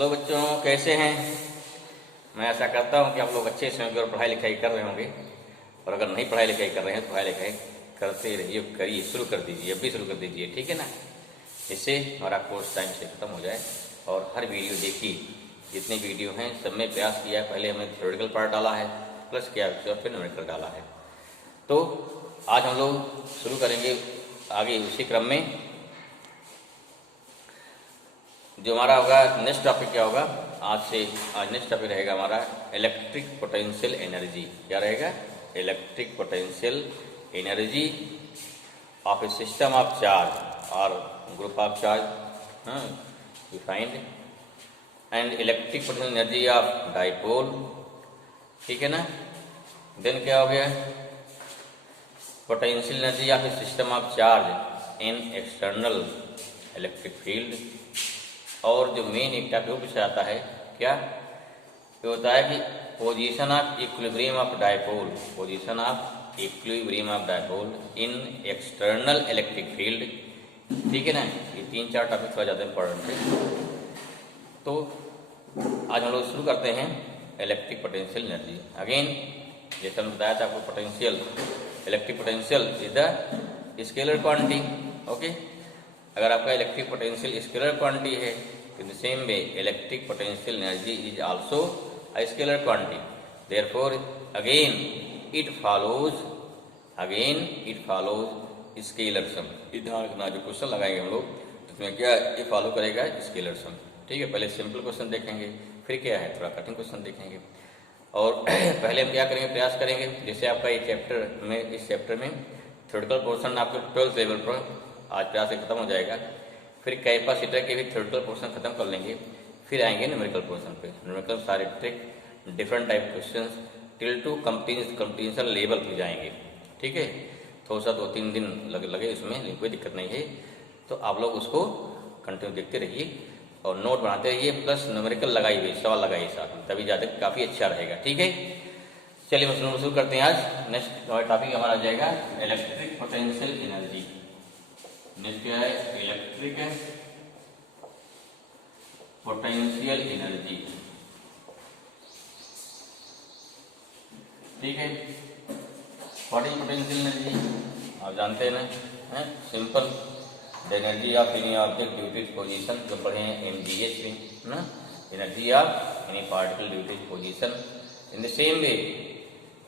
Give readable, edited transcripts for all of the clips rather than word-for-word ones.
Hello बच्चों, कैसे हैं। मैं ऐसा करता हूं कि आप लोग अच्छे से होंगे और पढ़ाई लिखाई कर रहे होंगे। और अगर नहीं पढ़ाई लिखाई कर रहे हैं तो पढ़ाई लिखाई करते रहिए, करिए, शुरू कर दीजिए, अब भी शुरू कर दीजिए, ठीक है ना। इससे हमारा कोर्स टाइम से ख़त्म हो जाए। और हर वीडियो देखिए, जितनी वीडियो हैं सब में प्रयास किया है। पहले हमने थ्योरेटिकल पार्ट डाला है, प्लस किया फिर न्यूमेरिकल डाला है। तो आज हम लोग शुरू करेंगे आगे उसी क्रम में। जो हमारा होगा नेक्स्ट टॉपिक क्या होगा आज नेक्स्ट टॉपिक रहेगा हमारा इलेक्ट्रिक पोटेंशियल एनर्जी। क्या रहेगा? Electric potential energy of a system of charge और group of charge defined and electric potential energy of dipole, ठीक है ना। देन क्या हो गया? Potential energy of a system of charge in external electric field. और जो मेन एक टॉपिक पूछा जाता है क्या, ये होता है कि position of equilibrium of dipole, position of equilibrium of dipole in external electric field, ठीक है ना। ये 3-4 टॉपिक थोड़ा ज़्यादा इंपॉर्टेंट है। तो आज हम लोग शुरू करते हैं इलेक्ट्रिक पोटेंशियल एनर्जी। अगेन जैसे हमने बताया था आपको, potential, electric potential is the scalar quantity. Okay, अगर आपका इलेक्ट्रिक पोटेंशियल स्केलर क्वांटिटी है तो the same way electric potential energy is also a scalar quantity. Therefore again it follows scalar sum. ध्यान रखना, जो क्वेश्चन लगाएंगे हम लोग उसमें क्या ये फॉलो करेगा? स्केलर सम, ठीक है। पहले सिंपल क्वेश्चन देखेंगे, फिर क्या है थोड़ा कठिन क्वेश्चन देखेंगे। और पहले हम क्या करेंगे, प्रयास करेंगे। जैसे आपका ये इस चैप्टर में थ्योरेटिकल पोर्शन आपके 12th लेवल पर आज प्रयास से खत्म हो जाएगा। फिर कैपेसिटर के भी थ्योरेटिकल पोर्शन खत्म कर लेंगे, फिर आएंगे न्यूमेरिकल पोर्शन पे। न्यूमेरिकल सारे trick, different type questions till two completion level पे जाएंगे, ठीक है। थोड़ा सा 2-3 दिन लगे उसमें, कोई दिक्कत नहीं है। तो आप लोग उसको कंटिन्यू देखते रहिए और नोट बनाते रहिए, प्लस न्यूमेरिकल लगाइए, सवाल लगाइए साथ में, तभी ज़्यादा काफ़ी अच्छा रहेगा, ठीक है। चलिए हम शुरू करते हैं। आज नेक्स्ट टॉपिक हमारा आ जाएगा इलेक्ट्रिक पोटेंशियल एनर्जी। नेक्स्ट क्या है? इलेक्ट्रिक पोटेंशियल एनर्जी, ठीक है। What is potential energy? आप जानते हैं ना, simple the energy of any object due to its position, जो पढ़े हैं MGH में ना, energy of any particle due to its position. In the same way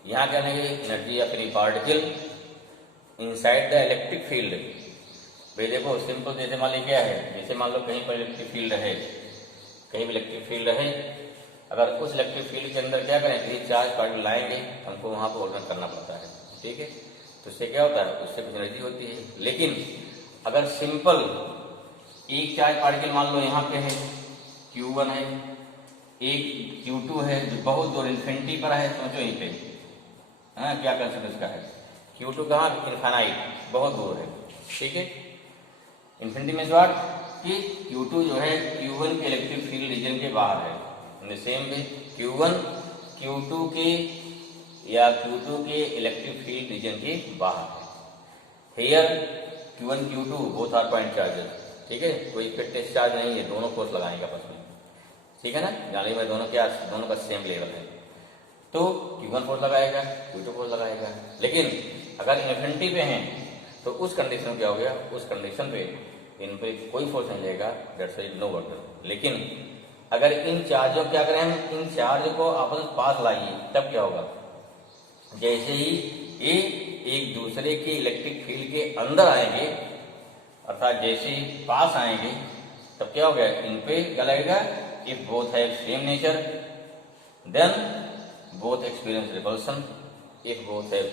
यहाँ क्या है? Energy of any particle inside the electric field. भाई देखो सिंपल, जैसे मान लीजिए क्या है, जैसे मान लो कहीं पर इलेक्ट्रिक फील्ड है, कहीं भी इलेक्ट्रिक फील्ड है, अगर उस इलेक्ट्रिक फील्ड के अंदर क्या करें, कहीं चार्ज पार्टिकल लाएंगे, हमको वहाँ पर ऑर्डर करना पड़ता है, ठीक है। तो उससे क्या होता है? उससे कुछ एनर्जी होती है। लेकिन अगर सिंपल एक चार्ज पार्टिकल मान लो यहाँ पे है, Q1 है, एक Q2 है जो बहुत दूर इन्फिनिटी पर है, सोचो यहीं पे, क्या कंसेप्ट इसका है? Q2 कहाँ? इनफाइनाइट, बहुत दूर है, ठीक है। इन्फिनिटी में व्हाट कि Q2 जो है Q1 के इलेक्ट्रिक फील्ड रीजन के बाहर है। इन the same way Q1 Q2 के इलेक्ट्रिक फील्ड रीजन के बाहर है। Here Q1 Q2 both are point charges, ठीक है। कोई इफेक्टिव चार्ज नहीं है, दोनों फोर्स लगाएंगे आपस में, ठीक है ना। जाने में दोनों का सेम लेवल है, तो Q1 फोर्स लगाएगा, Q2 फोर्स लगाएगा। लेकिन अगर इन्फिनिटी पे हैं तो उस कंडीशन में क्या हो गया? उस कंडीशन पे इन पे कोई फोर्स नहीं लगेगा, दैट्स व्हाई नो वर्क। लेकिन अगर इन चार्जों क्या करें हम, इन चार्ज को आपस में पास लाइए, तब क्या होगा? जैसे ही ये एक दूसरे के इलेक्ट्रिक फील्ड के अंदर आएंगे, अर्थात जैसे ही पास आएंगे, तब क्या हो गया? इन पे क्या लगेगा? If both have same nature then both experience repulsion, if both have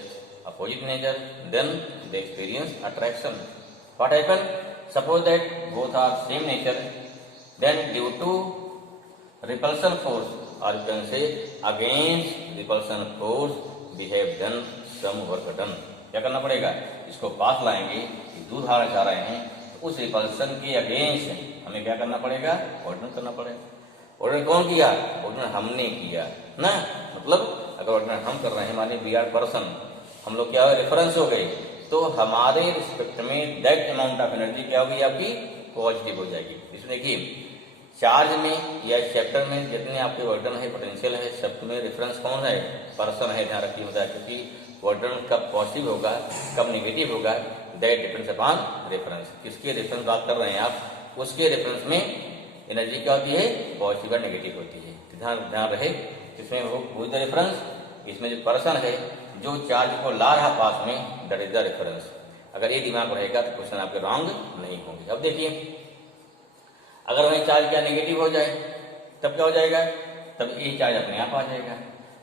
opposite nature then they experience attraction. What happen? Suppose that both are same nature, then due to repulsion force, or you can say against repulsion force, we have done some work done. क्या करना पड़ेगा? इसको पास लाएंगे, दूर धारा जा रहे हैं, तो उस रिपल्सन के अगेंस्ट हमें क्या करना पड़ेगा? ऑर्डिनल करना पड़ेगा। ऑर्डिनल कौन किया? ऑर्डिनल हमने किया ना। मतलब अगर ऑर्डिनल हम कर रहे हैं, माने वी आर पर्सन, हम लोग क्या रेफरेंस हो गए, तो हमारे रिस्पेक्ट में दैट अमाउंट ऑफ एनर्जी क्या होगी? आपकी पॉजिटिव हो जाएगी। इसमें देखिए चार्ज में या चैप्टर में जितने आपके वर्डन है, पोटेंशियल है, सब में रेफरेंस कौन है? पर्सन है। ध्यान रखिए होता है, क्योंकि वर्डन कब पॉजिटिव होगा, कब नेगेटिव होगा, दैट डिपेंड्स अपॉन रेफरेंस। किसके रेफरेंस बात कर रहे हैं आप, उसके रेफरेंस में एनर्जी क्या होती है? पॉजिटिव और नेगेटिव होती है। ध्यान रहे, इसमें वो द रेफरेंस, इसमें जो पर्सन है जो चार्ज को ला रहा पास में, दैट इज द रेफरेंस। अगर ये दिमाग रहेगा तो क्वेश्चन आपके रॉन्ग नहीं होंगे। अब देखिए, अगर वही चार्ज क्या नेगेटिव हो जाए तब क्या हो जाएगा? तब ये चार्ज अपने आप आ जाएगा।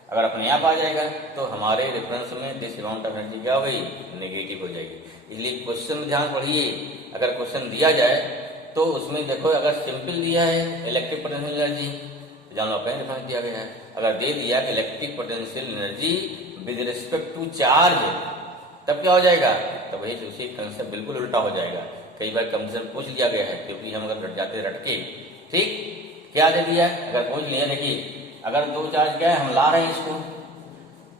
अगर अपने आप आ जाएगा तो हमारे रेफरेंस में दिस अमाउंट ऑफ एनर्जी क्या हो गई? नेगेटिव हो जाएगी। इसलिए क्वेश्चन में ध्यान पढ़िए, अगर क्वेश्चन दिया जाए तो उसमें देखो, अगर सिंपल दिया है इलेक्ट्रिक पोटेंशियल एनर्जी, जान लो अपने रेफरेंस दिया गया है। अगर दे दिया कि electric potential energy with respect to charge, तब क्या हो जाएगा? तब वही उसी कंसेप्ट बिल्कुल उल्टा हो जाएगा। कई बार कंसेप्ट पूछ लिया गया है, क्योंकि हम अगर रट जाते रट के, ठीक, क्या दे दिया? अगर पूछ लिया, देखिए अगर दो चार्ज क्या है, हम ला रहे हैं इसको,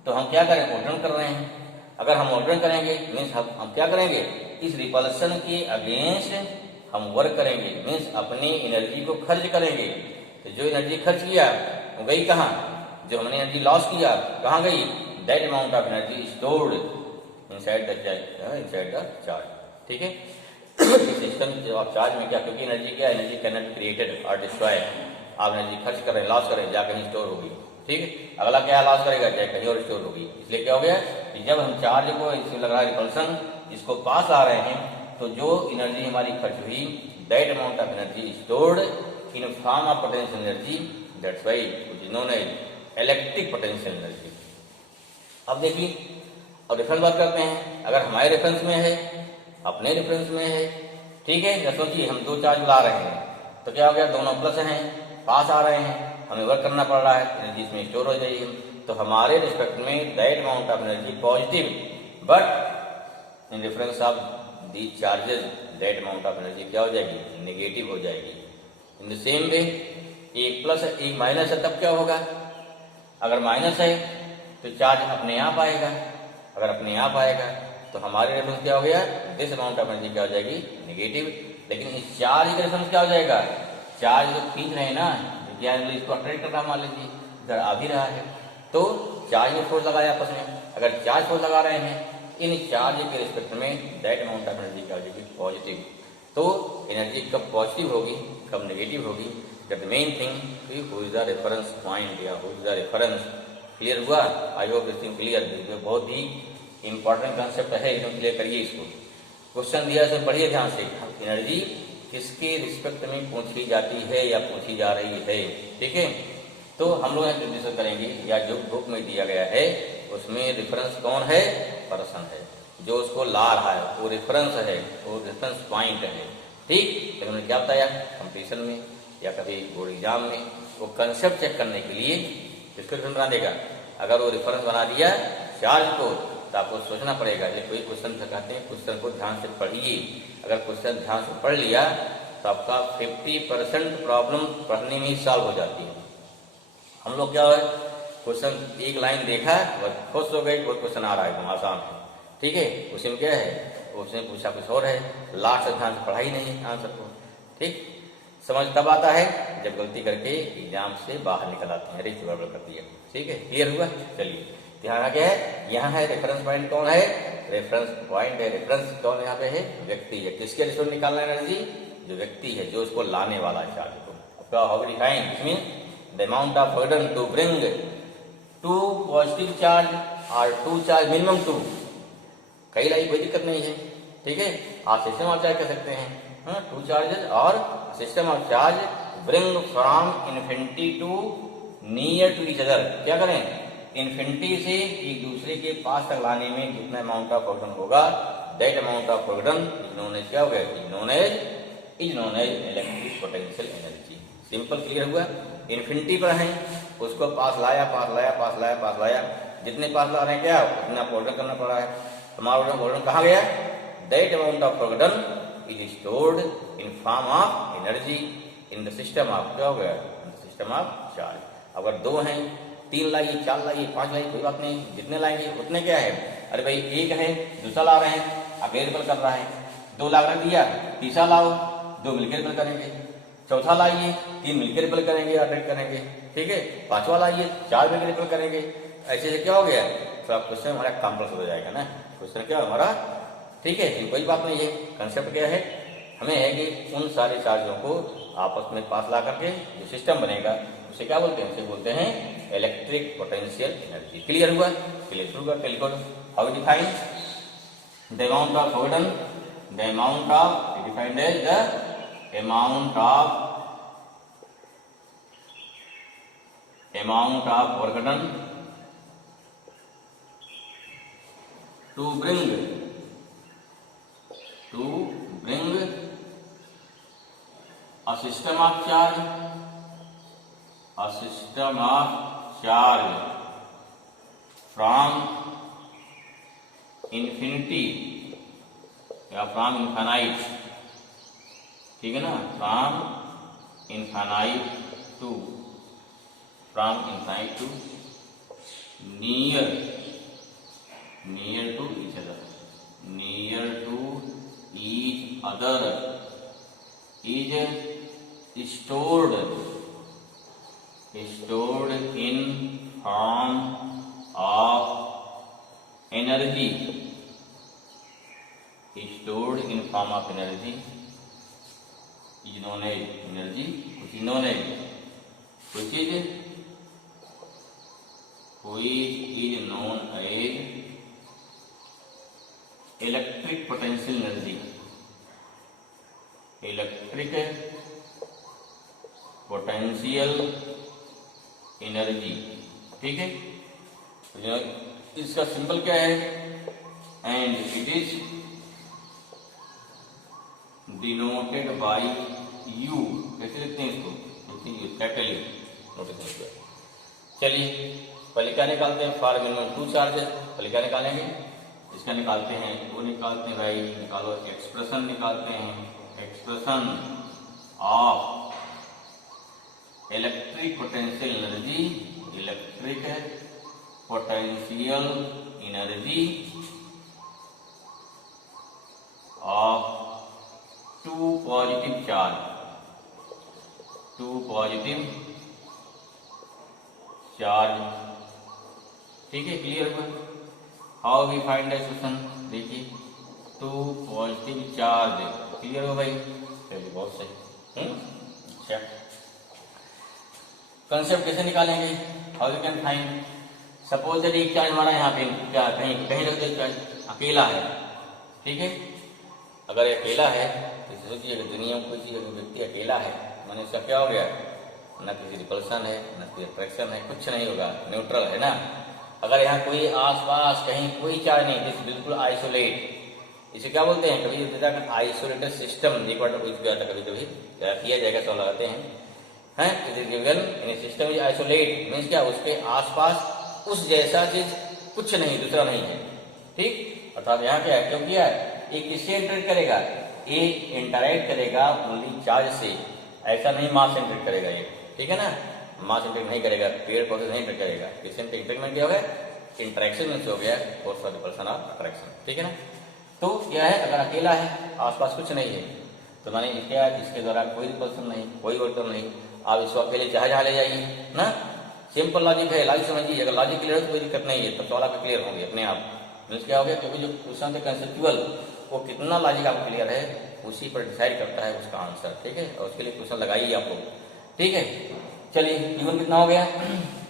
तो हम क्या करें? ऑर्डर कर रहे हैं। अगर हम ऑर्डर करेंगे मीन्स हम क्या करेंगे? इस रिपल्सन के अगेंस्ट हम वर्क करेंगे, मीन्स अपनी एनर्जी को खर्च करेंगे। तो जो एनर्जी खर्च किया वो गई कहाँ? जो हमने एनर्जी लॉस किया कहाँ गई? That amount of energy stored inside the charge. ठीक है, सिस्टम जो आप चार्ज में क्या, क्योंकि एनर्जी क्या, एनर्जी कैन नॉट क्रिएटेड और डिस्ट्रॉय। आप एनर्जी खर्च कर रहे हैं, लॉस कर रहे हैं, जा कहीं स्टोर होगी। ठीक है, अगला क्या लॉस करेगा? चाहे कहीं और स्टोर होगी। इसलिए क्या हो गया कि जब हम चार्ज को इसमें लग रहा है रिपल्सन, इसको पास आ रहे हैं, तो जो एनर्जी हमारी खर्च हुई, that amount of energy stored in form of potential energy, that's why which is known as electric potential energy. अब देखिए, अब रेफरेंस बात करते हैं। अगर हमारे रेफरेंस में है, अपने रेफरेंस में है, ठीक है, या सोचिए हम दो चार्ज ला रहे हैं, तो क्या हो गया? दोनों प्लस हैं, पास आ रहे हैं, हमें वर्क करना पड़ रहा है, एनर्जी इसमें स्टोर हो जाएगी। तो हमारे रिस्पेक्ट में that amount of energy positive, but in reference of the charges that amount of energy क्या हो जाएगी? नेगेटिव हो जाएगी। इन द सेम वे, एक प्लस है एक माइनस है, तब क्या होगा? अगर माइनस है तो चार्ज अपने आप आएगा। अगर अपने आप आएगा तो हमारे रेफरेंस क्या हो गया? दिस अमाउंट ऑफ एनर्जी क्या हो जाएगी? नेगेटिव। लेकिन इस चार्ज के रेफरेंस क्या हो जाएगा? चार्ज जो खींच रहे हैं ना, क्या इसको अट्रैक्ट कर रहा, मान लीजिए इधर आ भी रहा है, तो चार्ज में फोर्स लगाया आपस में। अगर चार्ज फोर्स लगा रहे हैं, इन चार्ज के रिस्पेक्ट में दैट अमाउंट ऑफ एनर्जी क्या हो जाएगी? पॉजिटिव। तो एनर्जी कब पॉजिटिव होगी, कब नेगेटिव होगी? The main thing who is the reference point या who is the reference. Clear हुआ? I hope this thing clear. बहुत ही इंपॉर्टेंट कंसेप्ट है, एकदम क्लियर करिए इसको। क्वेश्चन दिया है, पढ़िए ध्यान से। एनर्जी किसके रिस्पेक्ट में पूछी जाती है या पूछी जा रही है? ठीक है, तो हम लोग यहाँ डिस्कस करेंगे, या जो बुक में दिया गया है उसमें रेफरेंस कौन है? पर्सन है, जो उसको ला रहा है, वो रेफरेंस है, वो रेफरेंस पॉइंट है। ठीक, लेकिन हमने क्या बताया कंपटीशन में या कभी बोर्ड एग्जाम में, वो कंसेप्ट चेक करने के लिए डिस्क्रिप्शन बना देगा। अगर वो रेफरेंस बना दिया चार्ज को, तो आपको सोचना पड़ेगा। ये कोई क्वेश्चन कहते हैं, क्वेश्चन को ध्यान से पढ़िए। अगर क्वेश्चन ध्यान से पढ़ लिया तो आपका 50% प्रॉब्लम पढ़ने में ही सॉल्व हो जाती है। हम लोग क्या है, क्वेश्चन एक लाइन देखा और खुश हो गए, बहुत क्वेश्चन आ रहा है एकदम आसान है। ठीक है, उसमें क्या है, उसने पूछा कुछ और है, लास्ट ध्यान से पढ़ा ही नहीं आंसर को। ठीक, समझ तब आता है जब गलती करके एग्जाम से बाहर निकल आते हैं, अरे गड़बड़ कर दिया। ठीक है, क्लियर हुआ? चलिए, ध्यान आ गया है। यहाँ है रेफरेंस पॉइंट कौन है? रेफरेंस पॉइंट है, रेफरेंस कौन यहाँ पे है? व्यक्ति है। किसके रिस्पेक्ट निकालना है एनर्जी? जो व्यक्ति है, जो उसको लाने वाला है चार्ज को। आपका how define, this mean the amount of burden to bring two positive charge और टू चार्ज मिनिमम टू। कई लाई कोई दिक्कत नहीं है। ठीक है, आप सिस्टम ऑफ चार्ज कह सकते हैं, टू चार्जेस और system of charge bring from infinity to near to each other. क्या करें? इन्फिनिटी से एक दूसरे के पास तक लाने में जितना अमाउंट ऑफ वर्डन होगा, that amount of burden is known as क्या हो गया? Is known as electric potential energy. Simple, clear हुआ? इन्फिनिटी पर है, उसको पास लाया, पास लाया, पास लाया, पास लाया, जितने पास ला रहे हैं क्या उतना वर्डन करना पड़ रहा है। हमारा वर्डन कहाँ गया? That amount of burden is stored in form of energy in the system of क्या हो गया? In the system of charge. अगर दो हैं, 3 लाइए, 4 लाइए, 5 लाइए, कोई बात नहीं, जितने लाएंगे उतने क्या है। अरे भाई एक है, दूसरा ला रहे हैं, अकेले रिपल कर रहा है, 2 लाख रख दिया, तीसरा लाओ, 2 मिलकर रिपल करेंगे। चौथा लाइए, 3 मिलकर रिपल करेंगे, अट्रैक्ट करेंगे, ठीक है। पांचवा लाइए, 4 मिलकर रिपल करेंगे। ऐसे से क्या हो गया, तो आप क्वेश्चन हमारा कॉम्प्लेक्स हो जाएगा ना, क्वेश्चन क्या हमारा, ठीक है। कोई बात नहीं है, कंसेप्ट क्या है, हमें है कि उन सारे चार्जों को आपस में पास ला करके जो सिस्टम बनेगा उसे क्या बोलते हैं, उसे बोलते हैं इलेक्ट्रिक पोटेंशियल एनर्जी। क्लियर हुआ, क्लियर हुआ। टेलीकोड how define the amount of फोर्डन, the amount of defined as the amount of work done to bring a system of charge from infinity या from infinite, ठीक है ना, from infinite to near to each other, is stored in form of energy, is known as energy, which is known as electric potential energy, electric potential energy, ठीक है। तो इसका symbol क्या है, and it is denoted by you. कैसे लिखते हैं इसको, कैपिटल यू, नोटेशन। चलिए पहले क्या निकालते हैं, फॉर मिनिमम 2 चार्जेस, पहले क्या निकालेंगे, इसका निकालते हैं, वो निकालते हैं भाई, निकालो एक्सप्रेशन निकालते हैं, expression of electric potential energy, electric potential energy of 2 positive charge, 2 positive charge, ठीक है। क्लियर हुआ। How we find the expression, देखिए 2 पॉजिटिव चार्ज, क्लियर हो भाई, चलिए बहुत सही। अच्छा, कंसेप्ट कैसे निकालेंगे, how you can find, suppose that एक चार्ज हमारा यहाँ पे क्या कहीं रख दे, चार्ज अकेला है, ठीक है। अगर अकेला है तो सोचिए दुनिया में कोई चीज व्यक्ति अकेला है, मैंने इसका क्या हो गया, न किसी रिपल्सन है न कोई अट्रैक्शन है, कुछ नहीं होगा, न्यूट्रल है ना। अगर यहाँ कोई आसपास कहीं कोई चार्ज नहीं, दिस बिल्कुल आइसोलेट, इसे क्या बोलते हैं, कभी आइसोलेटेड सिस्टम, एक बार पूछ गया था, कभी किया जाएगा तो लगाते हैं, सिस्टम इज आइसोलेट मीन्स क्या, उसके आसपास उस जैसा चीज कुछ नहीं, दूसरा नहीं है, ठीक। अर्थात यहाँ क्या है, क्यों किया है, एक किससे इंटरेक्ट करेगा, एक इंटरेक्ट करेगा ओनली चार्ज से, ऐसा नहीं मास इंटरेक्ट करेगा ये, ठीक है ना, मास इंटरेक्ट नहीं करेगा, पेयर प्रोसेस नहीं इंटरेक्ट करेगा, किससे इंटरेक्ट क्या हो गया, इंटरेक्शन मीन्स हो गया force of repulsion of attraction, ठीक है ना। तो क्या है, अगर अकेला है, आसपास कुछ नहीं है, तो माने क्या, इसके द्वारा कोई रिपल्सन नहीं, कोई वर्तन नहीं, आप इसको अकेले जहाँ ले जाइए ना, सिंपल लॉजिक है, लॉजिक समझिए। अगर लॉजिक क्लियर हो तो कोई दिक्कत नहीं है, तब तो आपका क्लियर होंगे अपने आप, मीन्स क्या हो गया, क्योंकि जो क्वेश्चन है कंसेप्चुअल, वो कितना लॉजिक आपको क्लियर है उसी पर डिसाइड करता है उसका आंसर, ठीक है। और उसके लिए क्वेश्चन लगाइए आपको, ठीक है। चलिए Q1 कितना हो गया,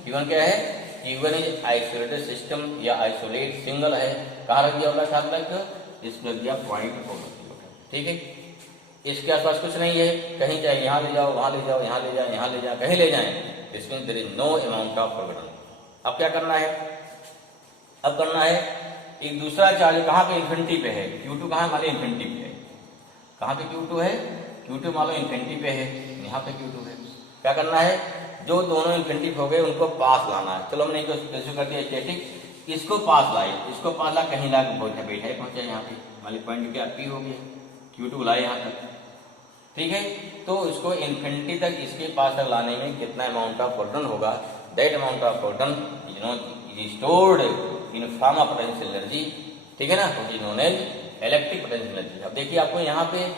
Q1 क्या है, Q1 इज आइसोलेटेड सिस्टम या आइसोलेट सिंगल है, कहाँ रख दिया होगा साथ में, इसमें दिया पॉइंट, ठीक है। इसके आसपास कुछ नहीं है, कहीं चाहे यहाँ ले जाओ, वहां ले जाओ, यहाँ ले जाए, यहाँ ले जाए, कहीं ले जाए, इसमें there is no amount of forbidden. अब क्या करना है, अब करना है एक दूसरा चार्ज, कहाँ पे, इन्फिनिटी पे है, Q2 कहाँ मान लो इन्फिनिटी पे है, कहाँ पे Q2 है, Q2 मान लो इन्फिनिटी पे है, यहाँ पे Q2 है। क्या करना है, जो दोनों इन्फिनिटी हो गए उनको पास लाना है। चलो हमने कैसे कर दिया स्टैटिक, इसको पास लाए, इसको पास ला, कहीं ला बैठा पहुंचा यहाँ पे, मान ली पॉइंट क्या P हो गया, Q2 लाए यहाँ तक, ठीक है। तो इसको इन्फिनिटी तक इसके पास तक लाने में कितना अमाउंट ऑफ फोर्टन होगा, that amount of fortune is stored in form of potential energy, ठीक है ना, which is known as electric potential energy. अब देखिए आपको यहाँ पे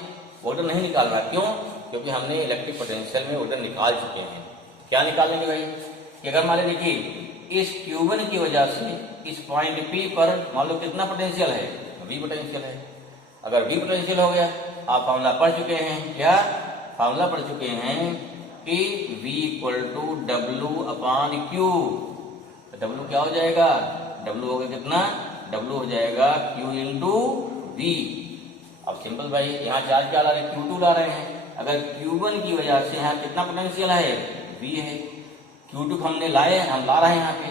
फोर्टन नहीं निकालना, क्यों, क्योंकि हमने इलेक्ट्रिक पोटेंशियल में उधर निकाल चुके हैं। क्या निकालेंगे भाई कि अगर मान लीजिए देखिए इस Q1 की वजह से इस पॉइंट P पर मान लो कितना पोटेंशियल है, V पोटेंशियल है। अगर V पोटेंशियल हो गया, आप फॉर्मूला पढ़ चुके हैं, क्या फॉर्मूला पढ़ चुके हैं कि V equal to W upon Q। तो W क्या हो जाएगा, W हो गया कितना, W हो जाएगा Q इंटू V। अब सिंपल भाई, यहाँ चार्ज क्या ला रहे हैं, Q2 ला रहे हैं। अगर Q1 की वजह से यहाँ कितना पोटेंशियल है, V है। Q2 हमने लाए, हम ला रहे हैं यहाँ पे,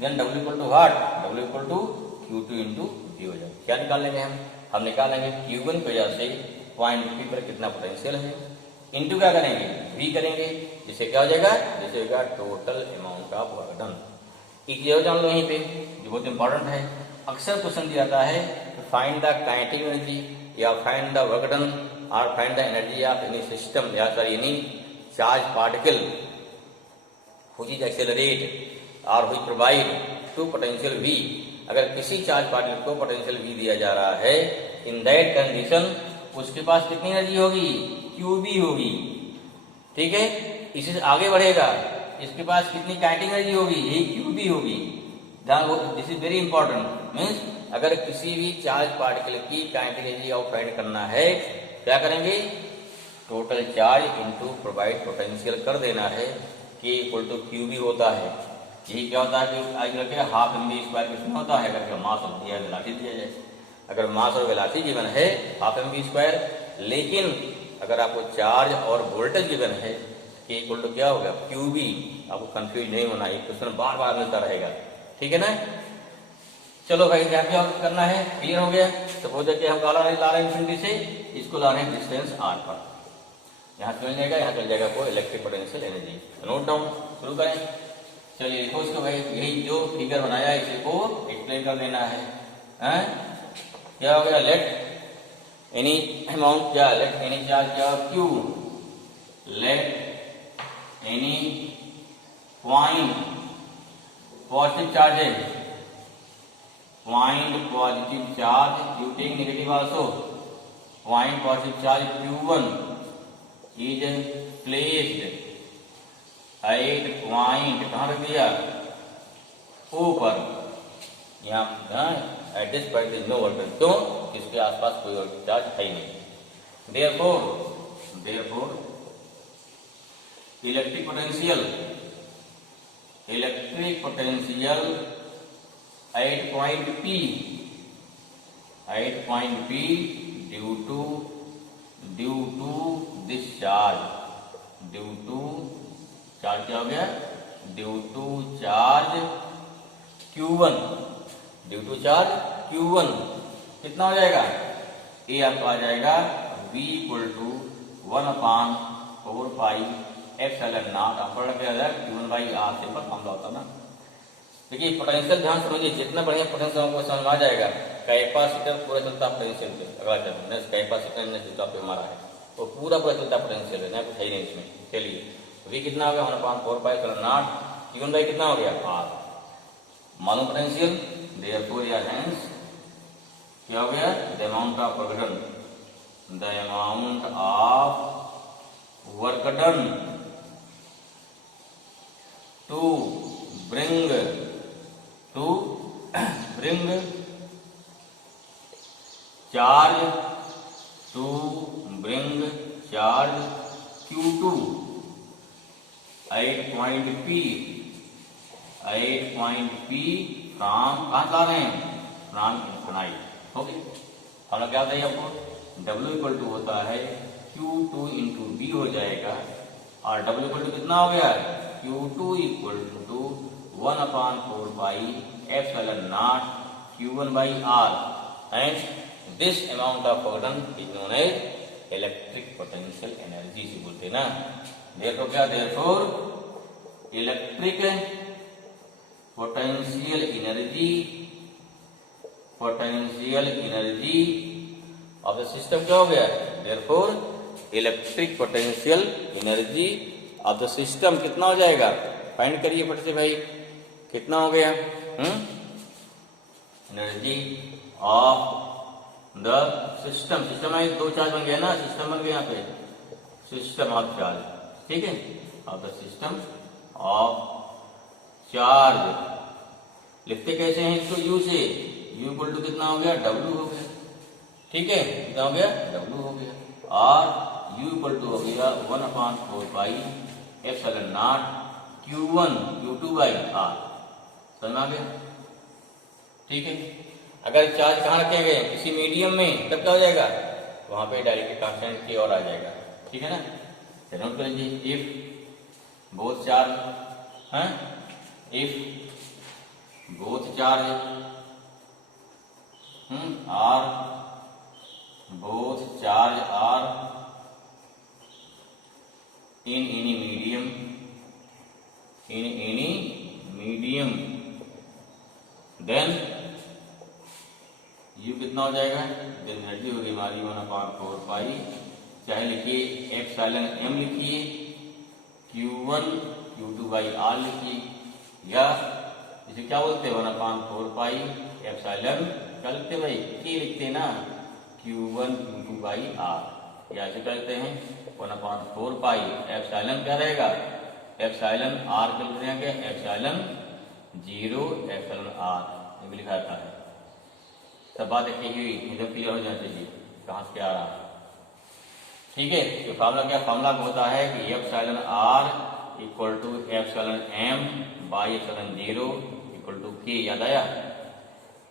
then W equal to what, W equal to Q2 into V हो जाएगा। क्या निकाल लेंगे हम निकालेंगे Q1 की वजह से पॉइंट P पर कितना पोटेंशियल है, इंटू क्या करेंगे, V करेंगे, जिससे क्या हो जाएगा, जिससे होगा total amount of work done. एक ये जान लो यहीं पे जो बहुत इंपॉर्टेंट है, अक्सर क्वेश्चन दिया जाता है फाइंड द काइनेटिक एनर्जी या फाइंड द वर्क डन और find the energy of any system या sorry any charge particle which is accelerate और which provide to potential V। अगर किसी चार्ज पार्टिकल को पोटेंशियल V दिया जा रहा है, इन दैट कंडीशन उसके पास कितनी एनर्जी होगी, QB होगी। ठीक है, इसी से आगे बढ़ेगा, इसके पास कितनी काइनेटिक एनर्जी होगी, यही QB होगी। This is very important. Means अगर किसी भी चार्ज पार्टिकल की काइनेटिक एनर्जी और फाइंड करना है, क्या करेंगे, total charge into provide potential कर देना है, K इक्वल टू QB होता है। यही क्या होता है कि आज लगे हाफ mv स्क्वायर कितना होता है, अगर मास और दिया वेलोसिटी दिया जाए। अगर मास और वेलोसिटी गिवन है हाफ mv स्क्वायर, लेकिन अगर आपको चार्ज और वोल्टेज गिवन है K इक्वल टू क्या होगा, QB। आपको कंफ्यूज नहीं होना, ये क्वेश्चन बार बार मिलता रहेगा। ठीक है ना। चलो भाई, क्या क्या करना है, क्लियर हो गया। सपोज कि हम ला रहे हैं इन्फिनिटी से, इसको ला रहे हैं डिस्टेंस r पर, यहाँ चल जाएगा, यहाँ चल जाएगा कोई electric potential energy. Note down, शुरू करें। चलिए लिखो इसको भाई, यही जो फिगर बनाया है इसी को एक्सप्लेन कर देना है। क्या हो गया, लेट एनी अमाउंट, क्या लेट एनी चार्ज क्या Q, let any point positive charges, point positive charge, Q take negative also, point positive charge Q1 is placed at point, कहाँ रख दिया, ऊपर, यहाँ at this point is no work. क्यों, इसके आसपास कोई वर्क चार्ज है ही नहीं। Therefore electric potential at point P due to this charge, due to charge क्या हो गया, due to charge Q1, due to charge Q1 कितना हो जाएगा, ये आपको आ जाएगा V equal to 1/4 pi epsilon naught. आप पढ़ के Q1 by R simple formula होता ना। देखिए पोटेंशियल ध्यान समझिए, जितना बढ़िया पोटेंशियल हमको समझ आ जाएगा। कैपेसिटर पूरा चलता पोटेंशियल पे, अगला चैप्टर कैपेसिटर ने टॉपिक हमारा है, वो पूरा चलता पोटेंशियल है ना, कुछ है ही नहीं इसमें। चलिए V कितना हो गया, 1/4 pi epsilon naught, Q1 by कितना हो गया R, मालूम पोटेंशियल। देयरफॉर या हेंस क्या हो गया, the amount of work done, the amount of work done to bring charge Q2 8 point P from, कहाँ ला रहे हैं, फ्रॉम इन्फिनाइट। ओके, हम लोग क्या बताइए आपको, W इक्वल टू होता है Q2 इंटू B हो जाएगा, और W इक्वल टू कितना हो गया, Q2 equal to 1/4 pi epsilon naught Q1 by R, and this amount of work done is known as electric potential energy से बोलते हैं ना। देखो क्या, therefore electric potential energy of the system क्या हो गया, therefore electric potential energy of the system कितना हो जाएगा, फाइंड करिए फट से भाई, कितना हो गया, energy of the system. System में दो चार्ज बन गया ना, सिस्टम बन गया, यहाँ पे सिस्टम ऑफ चार्ज, ठीक है, of the system of charge. लिखते कैसे हैं इसको, यू से, यू इक्वल टू कितना हो गया, डब्ल्यू हो गया, ठीक है, कितना हो गया, डब्ल्यू हो गया, और यू इक्वल टू हो गया 1/4 pi epsilon naught Q1 Q2 by R. समझ में आ गया, ठीक है। अगर चार्ज कहाँ रखे गए, किसी मीडियम में, तब क्या हो जाएगा, वहां पे डायरेक्ट कांस्टेंट की ओर आ जाएगा, ठीक है ना। तो नोट कर लीजिए, इफ बोथ चार्ज हैं, if both charge are, both charge are in any medium, then U कितना हो जाएगा, then एनर्जी होगी हमारी 1/4 पाई, चाहे लिखिए एप्सिलॉन m लिखिए, Q1 Q2 बाई आर लिखिए, या इसे क्या बोलते हैं 1/4 पाई एप्सिलॉन, क्या लिखते हैं भाई, K लिखते हैं ना, Q1 Q2 बाई आर, या ऐसे कहते हैं 1/4 पाई एप्सिलॉन क्या रहेगा, एप्सिलॉन आर के लिखते हैं क्या, एप्सिलॉन 0 एप्सिलॉन आर, ये भी लिखा जाता है। सब बात एक ही हुई, एकदम क्लियर हो जाना चाहिए कहाँ से क्या आ रहा, ठीक है। तो फार्मूला क्या, फार्मूला होता है कि epsilon R equal to epsilon M by epsilon 0 equal to K, याद आया,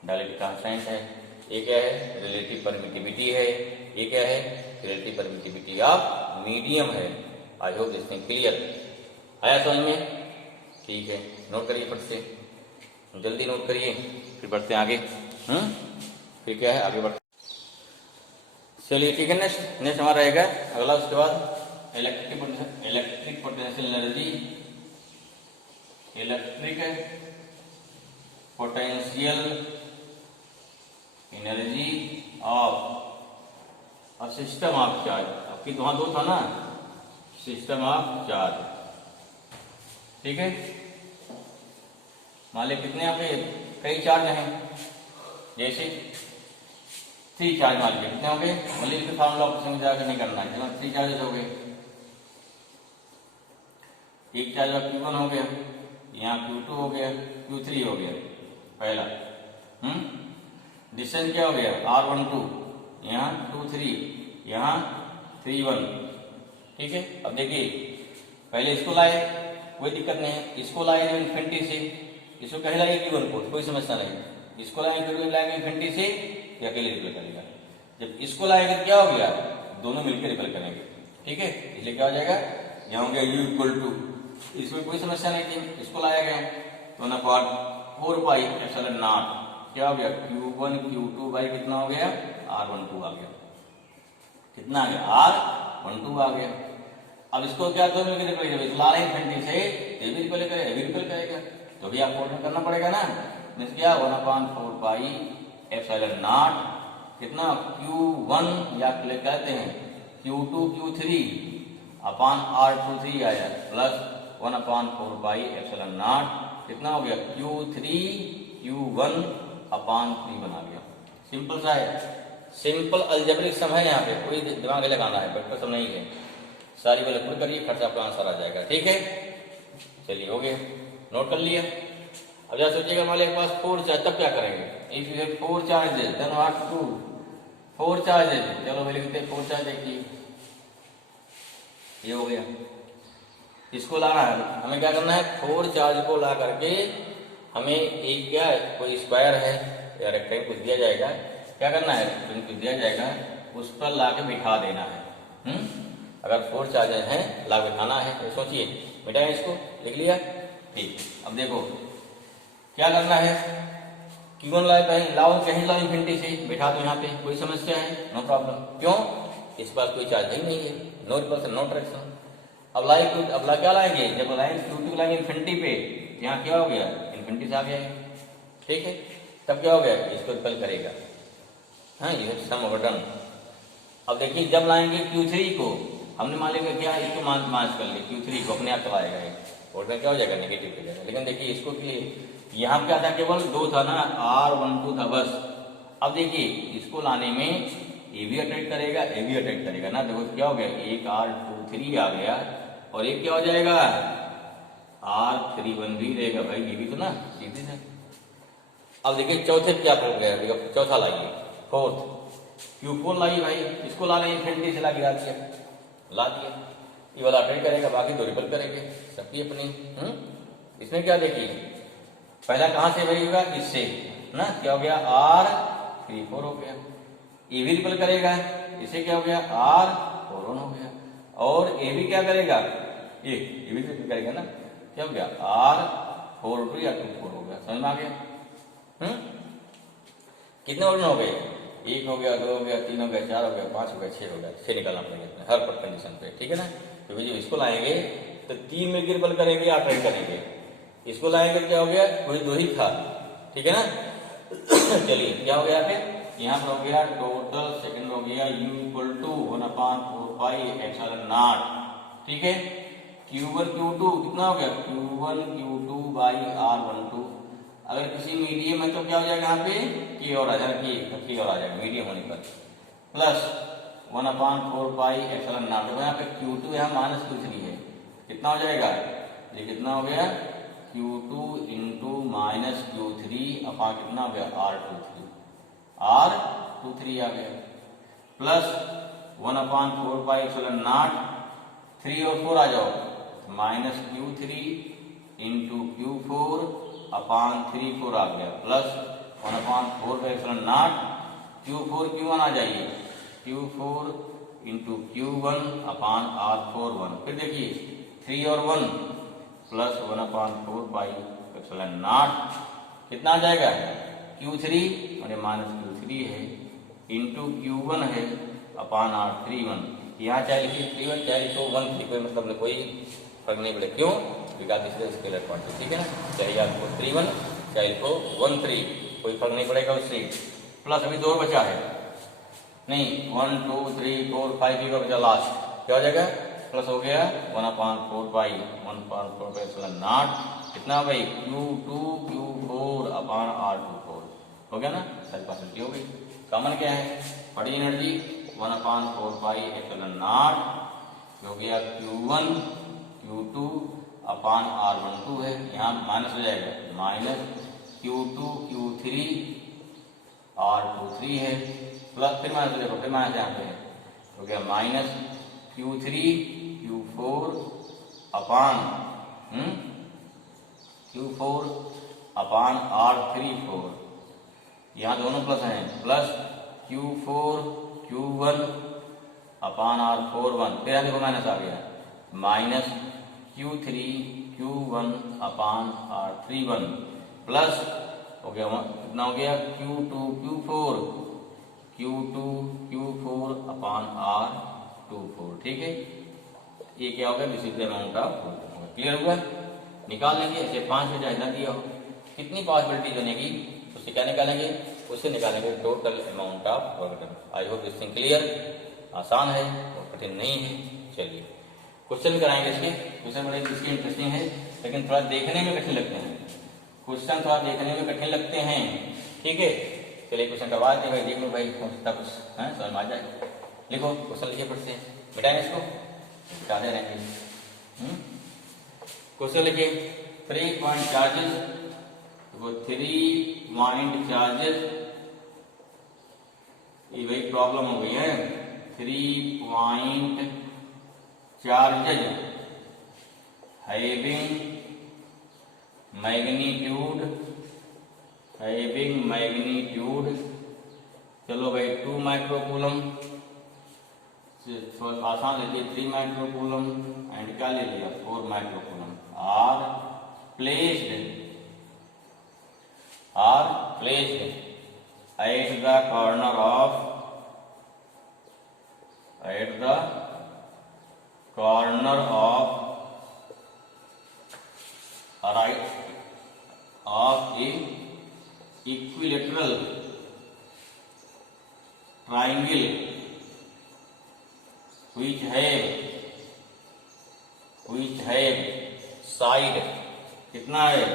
डायरेक्ट कांस्टेंट है। ये क्या है, रिलेटिव परमिटिविटी है, ये क्या है, रिलेटिव परमिटिविटी ऑफ मीडियम है। आई होप दिस थिंग क्लियर, आया समझ में, ठीक है। नोट करिए फट से, जल्दी नोट करिए, फिर बढ़ते हैं आगे। फिर क्या है, आगे बढ़ते, चलिए ठीक है। नेक्स्ट हमारा रहेगा अगला, उसके बाद electric potential energy, electric potential energy of a system of charge. आपकी वहां दो था ना, सिस्टम ऑफ चार्ज, ठीक है। मान लीजिए कितने यहाँ पे कई चार्ज हैं, जैसे 3 चार्ज मान लीजिए, कितने हो गए, मान लीजिए फार्मूला ऑप्शन जाकर नहीं करना है, चलो 3 चार्जेस हो गए। एक चार्ज का Q1 हो गया, यहाँ Q2 हो गया, Q3 हो गया पहला, डिस्टेंस क्या हो गया, R12, यहाँ 2-3, यहाँ 3-1, ठीक है। अब देखिए पहले इसको लाए, कोई दिक्कत नहीं है, इसको लाए इन्फिनिटी से, इसको कहीं लाएंगे Q1 को, कोई समस्या नहीं, इसको लाएंगे इन्फिनिटी से, या अकेले रिपेल करेगा। जब इसको लाएंगे तो क्या हो गया, दोनों मिलकर रिपेल करेंगे, ठीक है। इसलिए क्या हो जाएगा, यहाँ हो गया U इक्वल टू, इसमें कोई समस्या नहीं थी, इसको लाया गया तो 1/4 पाई एप्सिलॉन नॉट, क्या हो गया, Q1 Q2 बाई कितना हो गया, R12 आ गया, कितना आ गया, R12 आ गया। अब इसको क्या दो मिलकर रिपेल करेगा, ला रहे इन्फिनिटी से, ये भी रिपेल करेगा, ये भी रिपेल करेगा, तो भी आपको करना पड़ेगा ना। मीन्स क्या, 1/4 पाई एप्सिलॉन नॉट कितना, Q1 या कहते हैं Q2 Q3 अपान R23 आया, प्लस 1/4 पाई एप्सिलॉन नॉट कितना हो गया, Q3 Q1 अपान 3 बना गया। सिंपल सा है, सिंपल अलजेब्रिक सम है, यहाँ पे कोई दिमाग लगाना है, बट सम नहीं है, सारी वाले खुद करिए, खर्चा आपका आंसर आ जाएगा, ठीक है। चलिए हो गया, नोट कर लिया। अब जरा सोचिएगा मान लीजिए पास 4 चार्ज, तब क्या करेंगे, if you have 4 charges then what to 4 charges, चलो भाई लिखते हैं 4 चार्ज, देखिए ये हो गया, इसको लाना है हमें, क्या करना है, 4 चार्ज को ला करके हमें एक क्या कोई स्क्वायर है या रेक्टेंगल कुछ दिया जाएगा, क्या करना है, कुछ दिया जाएगा, उस पर ला के बिठा देना है। अगर 4 चार्जेस हैं ला बिठाना है, तो सोचिए, बिठाएं इसको, लिख लिया, ठीक। अब देखो क्या करना है, Q1 लाए कहीं लाओ इन्फिनिटी से, बिठा दो यहाँ पे, कोई समस्या है, नो प्रॉब्लम, क्यों, इस पास कोई चार्ज ही नहीं है, नो रिपल्सन नो ट्रैक्शन। अब ला क्या लाएंगे, जब लाएंगे Q2 लाएंगे इन्फिनिटी पे, यहाँ क्या हो गया, इन्फिनिटी से आ गया, ठीक है। तब क्या हो गया, इसको रिपेल करेगा, हाँ, ये सम ओवर डन। अब देखिए जब लाएंगे Q3 को, हमने मान लिया क्या, इसको मार्च कर लिया, Q3 को अपने आप चलाएगा, और क्या हो जाएगा, नेगेटिव हो जाएगा। लेकिन देखिए इसको के लिए यहाँ क्या था, केवल 2 था ना, R12 था बस। अब देखिए इसको लाने में ये भी अट्रैक्ट करेगा, ये भी अट्रैक्ट करेगा ना, देखो क्या हो गया, एक R2 R23 आ गया, और ये क्या हो जाएगा, R31 भी रहेगा भाई, ये भी तो ना सीधी से। अब देखिए चौथे क्या कर गया, चौथा लाइए, फोर्थ Q4 लाइए भाई, इसको ला लें इन्फिनिटी से ला दिया, ला दिए, ये वाला अटेंड करेगा, बाकी दो रिपल करेंगे, सबकी अपनी। इसमें क्या देखिए, पहला कहां से वही होगा, इससे ना, क्या हो गया R34 हो गया, ये भी रिपल करेगा, इसे क्या हो गया R41 हो गया, और ये भी क्या करेगा, ये भी रिपल करेगा ना, क्या हो गया R42 या 24 हो गया, समझ में आ गया। कितने ऑर्डर हो गए, 1 हो गया, 2 हो गया, 3 हो गया, 4 हो गया, 5 हो गया, 6 हो गया, 6 निकालना पड़ेगा हर पर कंडीशन पे, ठीक है ना। तो जब इसको लाएंगे तो 3 मिलकर रिपल करेंगे या ट्राई करेंगे, इसको लाएंगे क्या हो गया, कोई 2 ही था, ठीक है ना। चलिए क्या हो गया, फिर यहाँ पर हो गया टोटल, सेकंड हो गया U = 1/4πε0, ठीक है। Q1 Q2 कितना हो गया, Q1 Q2 R12, अगर किसी मीडियम है तो क्या हो जाएगा, यहाँ पे K और आ जाएगा, K और आ जाएगा मीडियम होने पर, प्लस 1/4πε0, देखो यहाँ पे Q2 यहाँ -Q3 है, कितना हो जाएगा, ये कितना हो गया, Q2 × -Q3 अपॉन कितना हो गया R23 आ गया, प्लस 1/4πε0, 3 और 4 आ जाओ, -Q3 × Q4 अपॉन 3 4 आ गया, प्लस 1/4πε0, Q4 Q1 आ जाइए, Q4 × Q1 अपॉन R41, फिर देखिए 3 और 1 प्लस 1/4πε0, कितना आ जाएगा, Q3 और -Q3 है इंटू Q1 है अपॉन R31, यहाँ चाहे लिखिए 31 चाहे लिखो 1 कोई मतलब नहीं, कोई फर्क नहीं पड़े, क्यों, बिकॉज दिस स्केलर क्वांटिटी, ठीक है ना, चाहे आपको 31 चाहे लिखो 13, कोई फर्क नहीं पड़ेगा उससे। प्लस अभी 2 बचा है, नहीं 1 2 3 4 5 की बचा लास्ट, क्या हो जाएगा, प्लस हो गया 1/4πε0, कितना हो गई Q2 Q4 अपॉन R24, हो गया ना, सारी पॉसिबिलिटी हो गई। कॉमन क्या है, बड़ी एनर्जी 1/4πε0 हो गया Q1 Q2 अपॉन R12 है, यहाँ माइनस हो जाएगा, माइनस Q2 Q3 R23 है, प्लस फिर माइनस हो जाएगा, फिर माइनस यहाँ पे है, हो गया minus Q3 Q4 upon Q4 upon R34, यहाँ दोनों प्लस हैं, plus Q4 Q1 upon R41, फिर यहाँ देखो माइनस आ गया, minus Q3 Q1 upon R31, plus हो गया कितना हो गया Q2 Q4 अपॉन R24, ठीक है। ये क्या होगा, this is the amount of, clear हुआ, निकाल लेंगे, ऐसे 5 में चाहे दिया हो, कितनी पॉसिबिलिटी बनेगी उससे क्या निकालेंगे, उससे निकालेंगे total amount of work done. I hope this thing clear, आसान है और कठिन नहीं है। चलिए क्वेश्चन कराएंगे इसके, क्वेश्चन बड़े इसके इंटरेस्टिंग है, लेकिन थोड़ा देखने में कठिन लगते हैं, क्वेश्चन थोड़ा देखने में कठिन लगते हैं, ठीक है। चलिए क्वेश्चन करवा देते भाई, देख लो भाई हो सकता कुछ है समझ में आ जाए। लिखो क्वेश्चन लिखिए फट से, मिटाएं इसको, मिटा दे रहेंगे। क्वेश्चन लिखिए, 3 पॉइंट चार्जेस, वो 3 पॉइंट चार्जेस, ये भाई प्रॉब्लम हो गई है, 3 पॉइंट चार्जेस हैविंग मैग्नीट्यूड, चलो भाई 2 माइक्रोकूलम, आसान लेते 3 माइक्रोकूलम एंड क्या ले लिया 4 microcoulomb, are placed at the corner of right of a equilateral triangle which have side कितना है,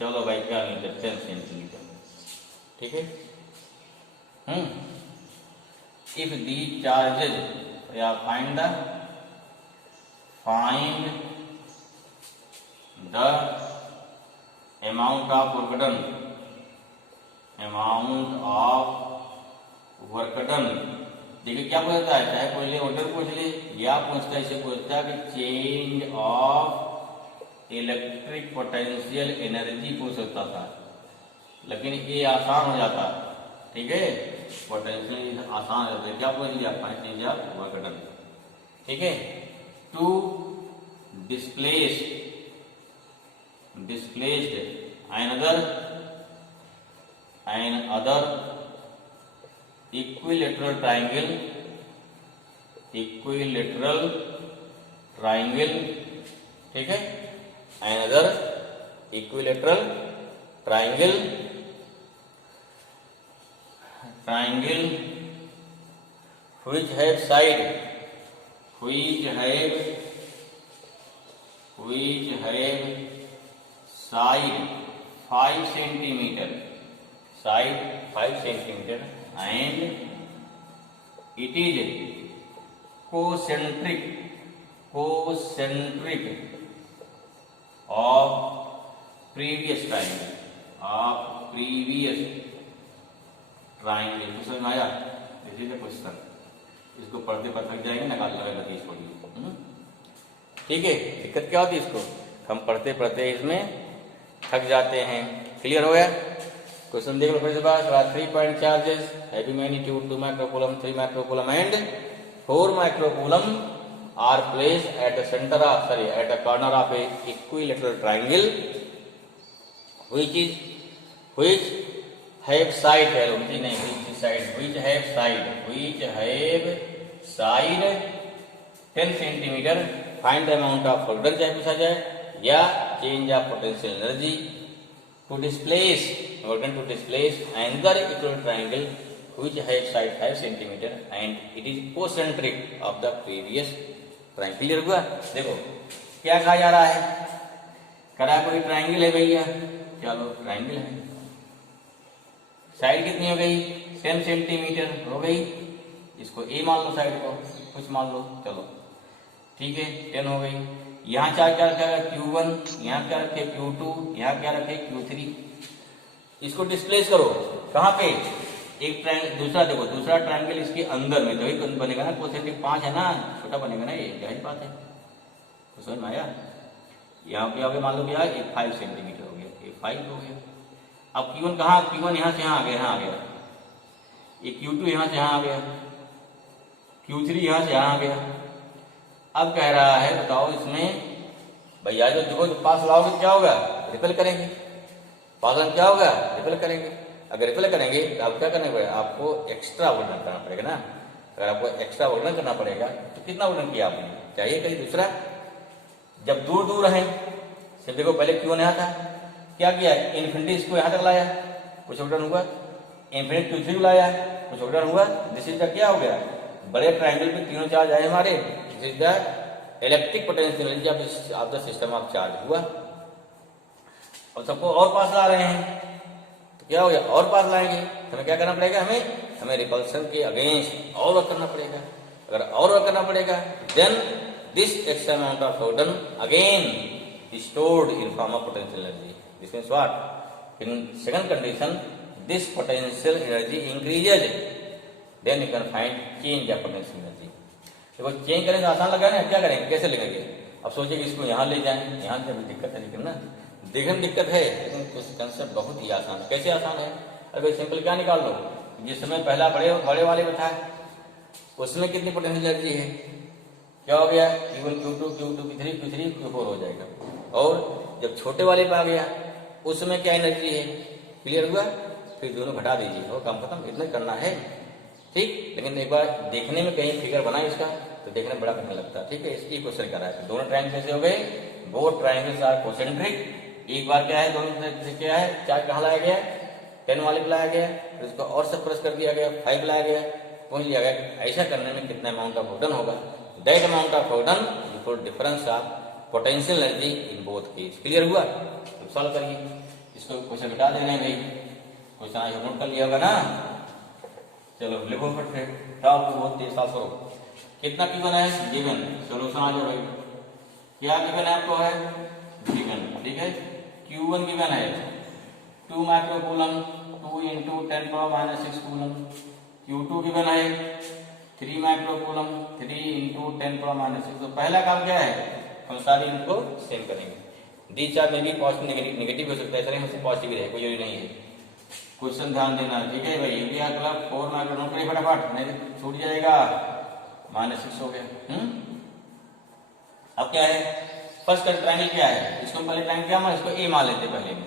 चलो भाई क्या मीटर 10 सेंटीमीटर, ठीक है। इफ दी चार्जेस या find the find the amount of work done, amount of work done. देखिए क्या पूछता है, चाहे पूछ ले ऑर्डर पूछ ले या पूछता है, इसे पूछता है कि change of electric potential energy पूछ सकता था, लेकिन ये आसान हो जाता, ठीक है, पोटेंशियल आसान हो जाता है। क्या पूछ लिया, चेंज ऑफ वर्क डन, ठीक है। To displaced another equilateral triangle, ठीक है, another equilateral triangle which have side 5 centimeter, and it is concentric of previous triangle, समझ में आया? क्वेश्चन इसको पढ़ते थक जाएंगे, निकाल लगेगा 30 पढ़िए, ठीक है। दिक्कत क्या होती है, इसको हम पढ़ते इसमें थक जाते हैं। क्लियर हो गया? क्वेश्चन देख लो फिर से बात। 3 point charges having magnitude 2 microcoulomb, 3 microcoulomb and 4 microcoulomb are placed at the corner of a equilateral triangle which have side, which have side 10 centimeter. Find the amount of work done, चाहे पूछा जाए, या change of potential energy to displace another equilateral triangle which have side 5 centimeter and it is concentric of the previous triangle. Clear हुआ? देखो क्या कहा जा रहा है, करा कोई ट्राइंगल है भैया, चलो ट्राइंगल है, साइड कितनी हो गई 10 सेंटीमीटर हो गई, इसको ए मान लो, साइड को कुछ मान लो, चलो ठीक है 10 हो गई। यहाँ क्या रखा Q1, यहाँ क्या रखे Q2, यहाँ क्या रखे Q3। इसको डिस्प्लेस करो कहाँ पे, एक ट्रायंगल, दूसरा देखो, दूसरा ट्रायंगल इसके अंदर में तो ही बनेगा ना, कोसेंट्रिक 5 है ना, छोटा बनेगा ना, ये जाहिर बात है। तो समझ में आया? यहाँ पे आगे मान लो क्या है 5 सेंटीमीटर हो गया, ये 5 हो गया। अब Q1 कहाँ, Q1 यहाँ से यहाँ आ गया, ये Q2 यहाँ से यहाँ आ गया, Q3 यहाँ से यहाँ आ गया। अब कह रहा है बताओ इसमें भैया जो देखो, जो पास लाओगे क्या होगा, रिपेल करेंगे, पास क्या होगा, रिपेल करेंगे। अगर रिपेल करेंगे तो आप क्या करना पड़ेगा, आपको एक्स्ट्रा वजन करना पड़ेगा ना। अगर आपको एक्स्ट्रा वजन करना पड़ेगा तो कितना वजन किया आपने, चाहिए कहीं दूसरा, जब दूर दूर है। सिर्फ देखो पहले Q1 यहाँ था, क्या किया इन्फिनिटी इसको यहाँ तक लाया, कुछ वजन हुआ, इन्फिनिटी Q3 लाया, कुछ वजन हुआ। दिस इज द क्या हो गया, बड़े ट्राइंगल पे तीनों चार्ज आए हमारे, this is the electric potential energy of the system of charge हुआ। और सबको और पास ला रहे हैं तो क्या हो गया, और पास लाएंगे तो हमें क्या करना पड़ेगा, हमें रिपल्सन के अगेंस्ट और वर्क करना पड़ेगा। अगर और वर्क करना पड़ेगा then this extra amount of work done again stored in form of potential energy. This means what? In second condition, this potential energy increases. Then you can find change of potential energy. देखो change करें तो आसान लगा ना, क्या करेंगे, कैसे लिखेंगे। अब सोचिए कि इसको यहाँ ले जाएं, यहाँ से दिक्कत है, लेकिन ना देखने में दिक्कत है, लेकिन कुछ कंसेप्ट बहुत ही आसान है। कैसे आसान है, अगर सिंपल क्या निकाल लो, जिसमें पहला बड़े वाले में था उसमें कितनी पोटेंशियल एनर्जी है, क्या हो गया Q1 Q2 Q3 Q4 हो जाएगा। और जब छोटे वाले पे आ गया उसमें क्या एनर्जी है, क्लियर हुआ, फिर दोनों घटा दीजिए और काम खत्म, इतना करना है, ठीक। लेकिन एक बार देखने में कहीं फिगर बनाए इसका तो देखने में बड़ा करने लगता है, ठीक है। इसकी क्वेश्चन कर रहा है, दोनों ट्रायंगल कैसे हो गए, बोथ ट्रायंगल्स आर कोसेंट्रिक। एक बार क्या है, दोनों से क्या है, चार्ज कहाँ लाया गया, 10 वाले पे लाया गया, फिर उसको और सप्रेस कर दिया गया, 5 लाया गया, पहुंच लिया गया। ऐसा करने में कितना अमाउंट ऑफ वर्क डन होगा, that amount of work done equal difference of potential energy in both case. Clear हुआ? तो सॉल्व करिए, इसको क्वेश्चन घटा देना है भाई, क्वेश्चन आज नोट कर लिया होगा ना। चलो लिखो फटाफट, टॉप बहुत तेज साफ करो, कितना Q1 है गिवन, सोल्यूशन आ जाओ भाई। क्या गिवन आपको है, गिवन, ठीक है। Q1 गिवन है 2 micro coulomb, 2 into 10⁻⁻6 coulomb. Q2 given है 3 माइक्रो कूलम, 3 इंटू 10⁻⁻6। तो पहला काम क्या है, हम सारी इनको सेम करेंगे। दी चार्ज में भी पॉजिटिव नेगेटिव हो सकता है, सर हमसे पॉजिटिव रहे, कोई जरूरी नहीं है। क्वेश्चन ध्यान देना, ठीक है भाई। इंडिया क्लब 4 माइक्रो, नोट करिए फटाफट, नहीं तो छूट जाएगा। -6 हो गया। अब क्या है, फर्स्ट का ट्रायंगल क्या है, इसको पहले ट्रायंगल क्या मान, इसको ए मान लेते पहले में,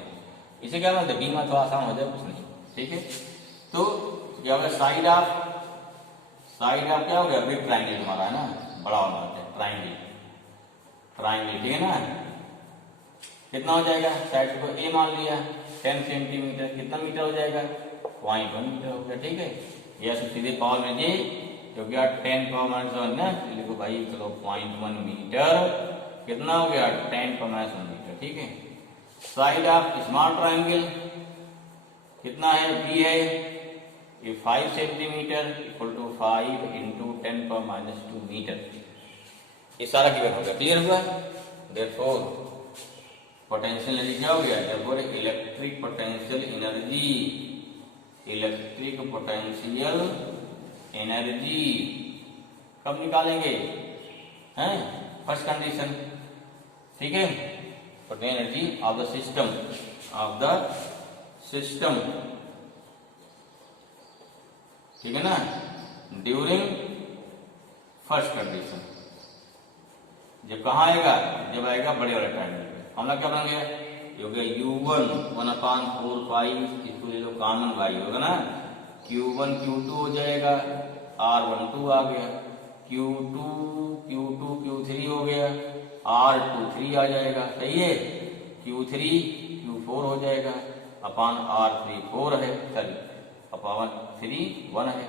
इसे क्या मानते, बी मान, तो आसान हो जाए, कुछ नहीं, ठीक है। तो क्या होगा, साइड ऑफ क्या हो गया, बिग ट्रायंगल हमारा है ना, बड़ा वाला ट्रायंगल, ठीक है ना। कितना हो जाएगा, साइड को ए मान लिया, 10 सेंटीमीटर, कितना मीटर हो जाएगा, 0.1 मीटर हो गया, ठीक है। या सीधे पावर में दे तो क्या 10⁻⁻1 ना, लिखो भाई, चलो 0.1 मीटर, कितना हो गया, 10⁻1 मीटर, ठीक है। साइड ऑफ स्मॉल ट्रायंगल कितना है, बी है, ये 5 centimetre equal to 5 into 10⁻2 metre. ये सारा गिवन हो गया, क्लियर हुआ। देयरफॉर पोटेंशियल एनर्जी क्या हो गया, देयरफॉर इलेक्ट्रिक पोटेंशियल एनर्जी कब निकालेंगे, हैं, फर्स्ट कंडीशन, ठीक है। Potential energy of the system, ठीक है ना, ड्यूरिंग फर्स्ट कंडीशन। जब कहाँ आएगा, जब आएगा बड़े वाले ट्रायंगल पे, हम लोग क्या बनेंगे, हो गया U1 1/4 इसको ले लो कॉमन, भाई होगा ना, Q1 Q2 हो जाएगा, R12 आ गया, Q2 Q3 हो गया, R23 आ जाएगा, सही है। Q3 Q4 हो जाएगा, अपान R3 4 है, सॉरी अपान 3 1 है।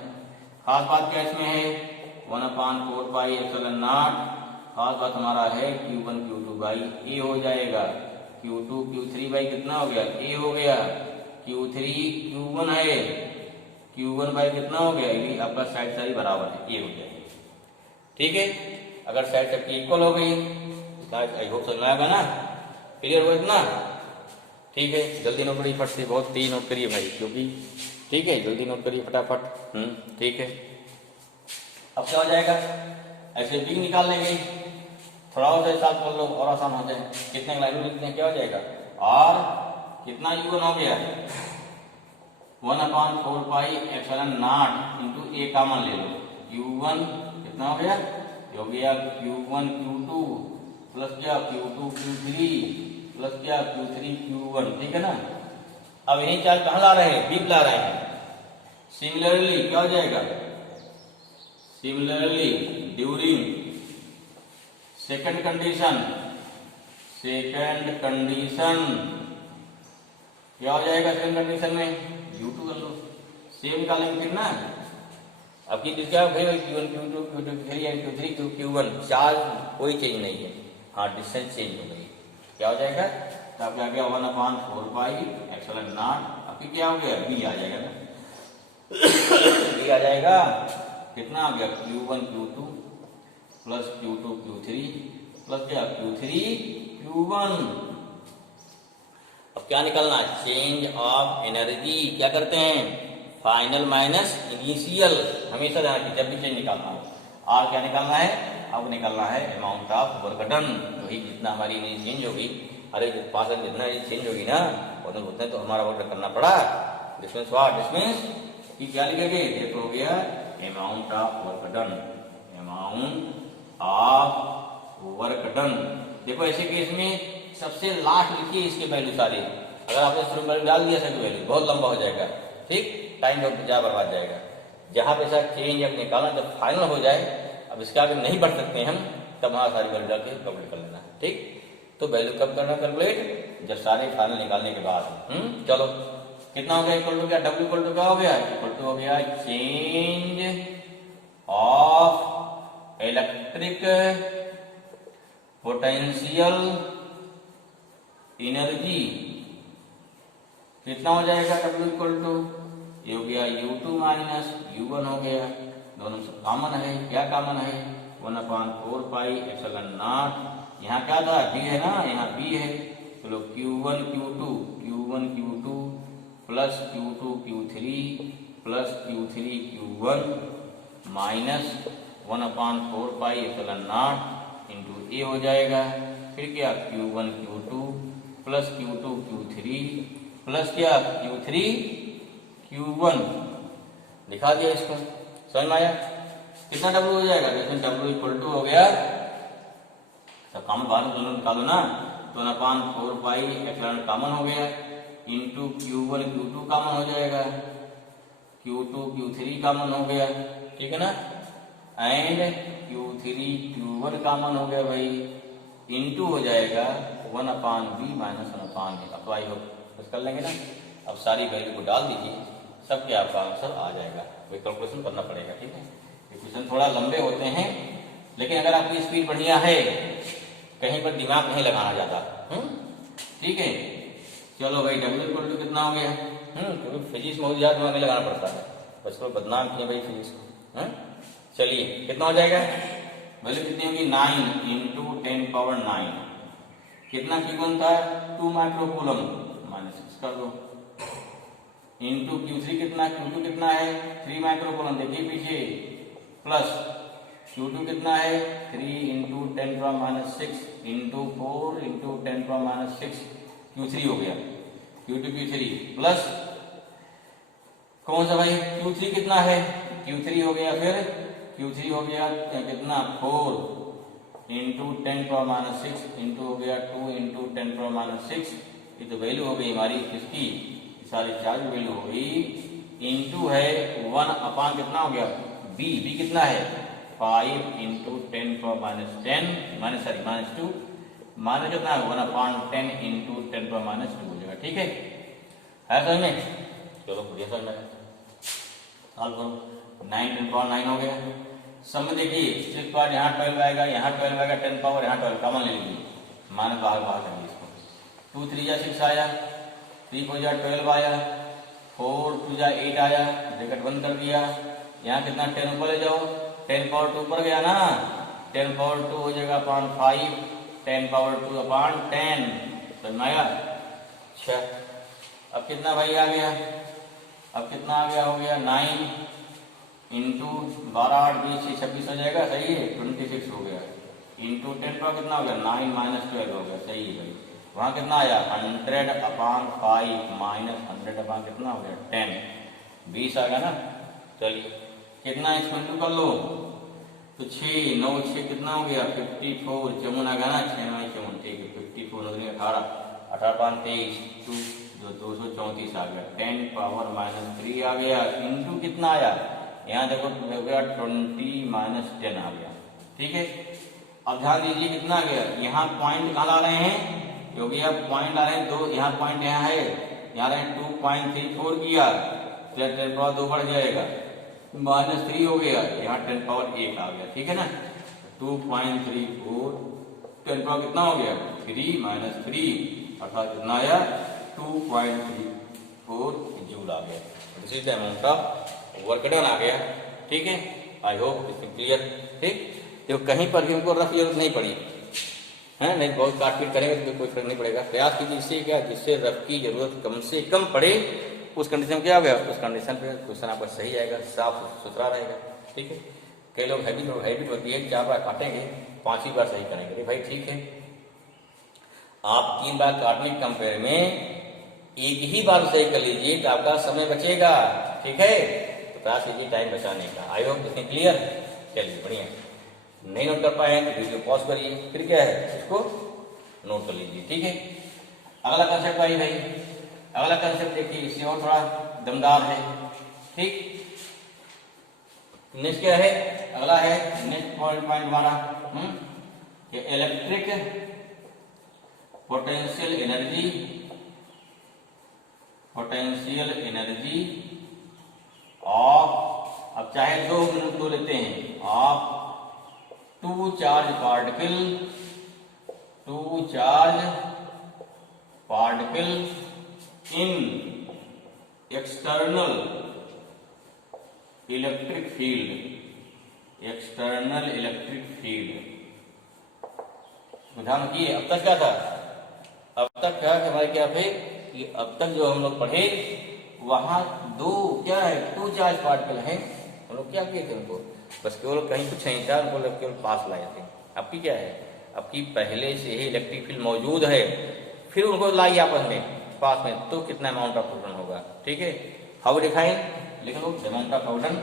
खास बात क्या इसमें है, 1/4πε0, खास बात हमारा है Q1 Q2 बाई ए हो जाएगा, Q2 Q3 बाई कितना हो गया, ए हो गया, Q3 Q1 है, Q1 बाई कितना हो गया, ये आपका साइड सारी बराबर है, ए हो जाएगी, ठीक है। अगर साइड सबकी इक्वल हो गई, आई होप समझ में आएगा ना, क्लियर हो इतना, ठीक है। जल्दी नोट करिए फट से, बहुत तेज नोट करिए भाई, क्योंकि ठीक है, जल्दी नोट करिए फटाफट, ठीक है। अब क्या हो जाएगा, ऐसे बिग निकाल लेंगे, थोड़ा और हिसाब कर लो और आसान हो जाए। कितने लाइन लिखते हैं, क्या हो जाएगा, और कितना U1 हो गया, 1/4πε0 इंटू ए कॉमन ले लो, Q1 कितना हो गया, Q1 Q2 प्लस क्या Q2 Q3 प्लस क्या Q3 Q1, ठीक है ना। अब यही चार्ज कहाँ ला रहे हैं, बिग ला रहे हैं। सिमिलरली क्या हो जाएगा, सिमिलरली ड्यूरिंग सेकंड कंडीशन क्या हो जाएगा, सेकंड कंडीशन में U2 कर लो, सेम निकालेंगे फिर ना। अब की क्या Q1 Q2 Q3 Q1, charge कोई चेंज नहीं है, हाँ डिस्टेंस चेंज हो गई, क्या हो जाएगा, तो आपका आ गया 1/4πε0, आपकी क्या हो गया, बी आ जाएगा ना, बी आ जाएगा, कितना आ गया, Q1 Q2 plus Q2 Q3 plus क्या Q3 Q1। अब क्या निकलना, चेंज ऑफ एनर्जी, क्या करते हैं, फाइनल माइनस इनिशियल, हमेशा ध्यान रखिए जब भी चेंज निकालना हो। और क्या निकालना है, अब निकालना है अमाउंट ऑफ वर्क डन, वही जितना हमारी एनर्जी चेंज होगी, अरे पास जितना एनर्जी चेंज होगी ना, उतने तो हमारा वर्क करना पड़ा। डिस्टेंस व्हाट, डिस्टेंस की क्या लिखेंगे, देखो हो गया amount of work done, amount of work done. देखो ऐसे केस में सबसे लास्ट लिखिए इसके वैल्यू सारे, अगर आपने शुरू में डाल दिया सभी वैल्यू बहुत लंबा हो जाएगा, ठीक, टाइम जा बर्बाद जाएगा। जहां पे ऐसा चेंज अब निकालना, जब फाइनल हो जाए, अब इसके आगे नहीं बढ़ सकते हम, तब वहां सारी वैल्यू डाल के कैलकुलेट कर लेना, ठीक। तो वैल्यू कब करना कैलकुलेट, जब सारे फाइनल निकालने के बाद। चलो कितना हो गया, इक्वल टू क्या, W इक्वल टू क्या हो गया, इक्वल टू हो गया change of electric potential energy, कितना हो जाएगा, W इक्वल टू ये हो गया U2 माइनस U1 हो गया, दोनों से कॉमन है, क्या कॉमन है, 1/4πε0 यहाँ क्या था, बी है ना, यहाँ बी है। चलो Q1 Q2 plus Q2 Q3 plus Q3 Q1 minus 1/4 pi epsilon nought into a हो जाएगा। फिर क्या, Q1 Q2 plus Q2 Q3 plus क्या, Q3 Q1 दिखा दिया इसको। समझ में आया? कितना डब्ल्यू हो जाएगा, इसमें डब्ल्यू इक्वल टू हो गया, सब कॉमन बाहर दोनों निकालो ना, तो 1/4 पाई एप्सिलॉन कॉमन हो गया इंटू Q1 Q2 कॉमन हो जाएगा, Q2 Q3 कॉमन हो गया, ठीक है ना, एंड Q3 Q1 कॉमन हो गया भाई, इंटू हो जाएगा 1/b माइनस 1/a। अब तो आई होप बस कर लेंगे ना। अब सारी वैल्यू को डाल दीजिए, सब क्या आपका आंसर आ जाएगा। कोई कैलकुलेशन करना पड़ेगा, ठीक है। ये क्वेश्चन थोड़ा लंबे होते हैं, लेकिन अगर आपकी स्पीड बढ़िया है, कहीं पर दिमाग नहीं लगाना जाता, ठीक है। चलो भाई डब्ल्यू इक्वल टू कितना हो गया, क्योंकि फिजिक्स में बहुत ज्यादा दिमाग नहीं लगाना पड़ता है, बस को बदनाम किए भाई फिजिक्स को। चलिए कितना हो जाएगा, वैल्यू कितनी होगी, 9 इंटू 10⁹। कितना Q1 था, 2 माइक्रोकूलम, माइनस 6 कर दो, इंटू Q3 कितना, Q2 कितना है, 3 माइक्रोकूलम, देखिए पीछे, प्लस Q2 कितना है, 3 इंटू 10⁻⁶ इंटू 4 इंटू 10⁻⁶, Q3 हो गया, Q2 Q3 प्लस कौन सा भाई, Q3 कितना है, Q3 हो गया, फिर Q3 हो गया कितना, 4 इंटू 10⁻⁶ इंटू हो गया 2 इंटू 10⁻⁶। ये तो वैल्यू हो गई हमारी किसकी, सारी चार्ज वैल्यू हो गई, इंटू है 1 कितना हो गया, बी कितना है, 5 इंटू 10⁻⁻10 -2 माइनस कितना है 1/10 इंटू 10⁻² हो जाएगा, ठीक है समझ में। चलो बढ़िया समझ में, सॉल्व करो, 9 10⁻9 हो गया। सब में देखिए इस बार यहाँ 12 आएगा, यहाँ 12 आएगा, 10 पावर यहाँ 12 कॉमन ले लीजिए, मान बाहर करिए इसको, 2 3 जा 6 आया, 3 4 जा 12 आया, 4 2 जा 8 आया, ब्रैकेट बंद कर दिया, यहाँ कितना 10 ऊपर ले जाओ, 10 पावर 2 ऊपर गया ना, 10 पावर 2 हो जाएगा 5, 10 पावर 2/10, समझ में आया। अच्छा अब कितना भाई आ गया, अब कितना आ गया, हो गया 9 इंटू 12 8 20 26 हो जाएगा, सही है, 26 हो गया, इंटू 10 पावर कितना हो गया, 9 -12 हो गया, सही है भाई। वहाँ कितना आया 100/5 माइनस 100 कितना हो गया 10, 20 आ गया ना। चलिए कितना इसमें कर लो, तो 6 9 6 कितना हो गया 54, चमुन आ गया ना, 6 9 चमुन, ठीक है 54 18 18 23 234 आ गया, 10 पावर -3 आ गया, इंटू कितना आया, यहाँ देखो हो गया 20 -10 आ गया, ठीक है। अब ध्यान दीजिए कितना आ गया, यहाँ पॉइंट कहाँ ला रहे हैं, क्योंकि अब पॉइंट आ रहे हैं 2, यहाँ पॉइंट यहाँ है, यहाँ रहे 2.34 किया, 10 पावर 2 बढ़ जाएगा, -3 हो गया, यहाँ 10 पावर 1 आ गया, ठीक है ना, 2.34 10 पावर कितना हो गया 3 -3 अर्थात कितना आया 2.34 जूल आ गया। This is the amount of work done आ गया, ठीक है। आई होप इट्स क्लियर, ठीक। तो कहीं पर भी हमको रफ जरूरत नहीं पड़ी है, नहीं बहुत काटपीट करेंगे तो कोई फर्क नहीं पड़ेगा। प्रयास कीजिए इससे क्या, जिससे रफ की जरूरत कम से कम पड़े, उस कंडीशन में क्या होगा, उस कंडीशन पे क्वेश्चन आपका सही आएगा, साफ सुथरा रहेगा, ठीक है। कई लोग हैबिट होती है 4 बार काटेंगे 5वीं बार सही करेंगे, अरे भाई ठीक है, आप 3 बार काटने के कंपेयर में एक ही बार सही कर लीजिए तो आपका समय बचेगा, ठीक है। तो प्रयास कीजिए टाइम बचाने का। आई होप इसमें क्लियर, चलिए बढ़िया। नहीं नोट कर पाए तो वीडियो पॉज करिए, फिर क्या है इसको नोट कर लीजिए, ठीक है। अगला कंसेप्ट आई भाई, अगला कंसेप्ट देखिए, इससे और थोड़ा दमदार है, ठीक। नेक्स्ट क्या है, अगला है नेक्स्ट पॉइंट हमारा इलेक्ट्रिक पोटेंशियल एनर्जी ऑफ, अब चाहे 2 मिनट 2 लेते हैं, of 2 charge particle in external electric field, ध्यान रखिए, अब तक क्या था, अब तक क्या कि हमारे क्या थे कि अब तक जो हम लोग पढ़े वहां दो क्या है, टू चार्ज पार्टिकल है। हम लोग क्या किए थे, उनको बस केवल कहीं कुछ नहीं था, उनको लोग केवल पास लाए थे। आपकी क्या है, आपकी पहले से ही इलेक्ट्रिक फील्ड मौजूद है, फिर उनको लाई आपस में पास में, तो कितना अमाउंट ऑफ प्रोटॉन होगा। ठीक है, हाउ डिफाइन, लिख लो amount of proton,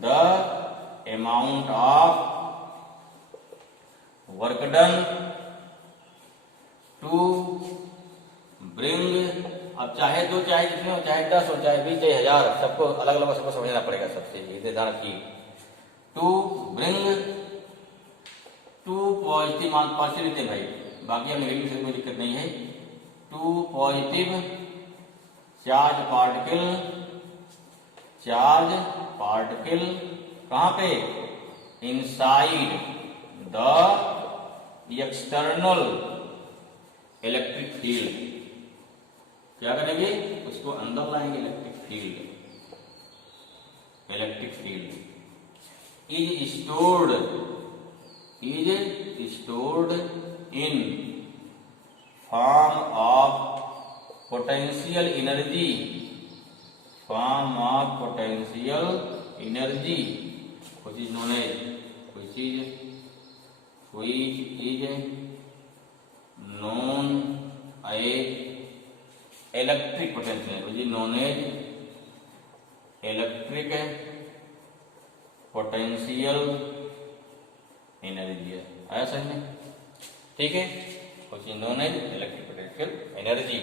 the amount of work done to bring, अब चाहे दो चाहे जितने हो, चाहे 10 हो, चाहे 20, चाहे 1000, सबको अलग अलग सबको समझना पड़ेगा सबसे, ये ध्यान रखिए। टू ब्रिंग टू पॉजिटिव, मान पॉजिटिव लिखते हैं भाई, बाकी अब नेगेटिव से कोई दिक्कत नहीं है। टू पॉजिटिव चार्ज पार्टिकल कहां पे, inside the external electric field, क्या करेंगे उसको अंदर लाएंगे, electric field is stored in form of potential energy, which is known as electric potential, which is known as electric potential energy, आया समझ में, ठीक है। which is known as electric potential energy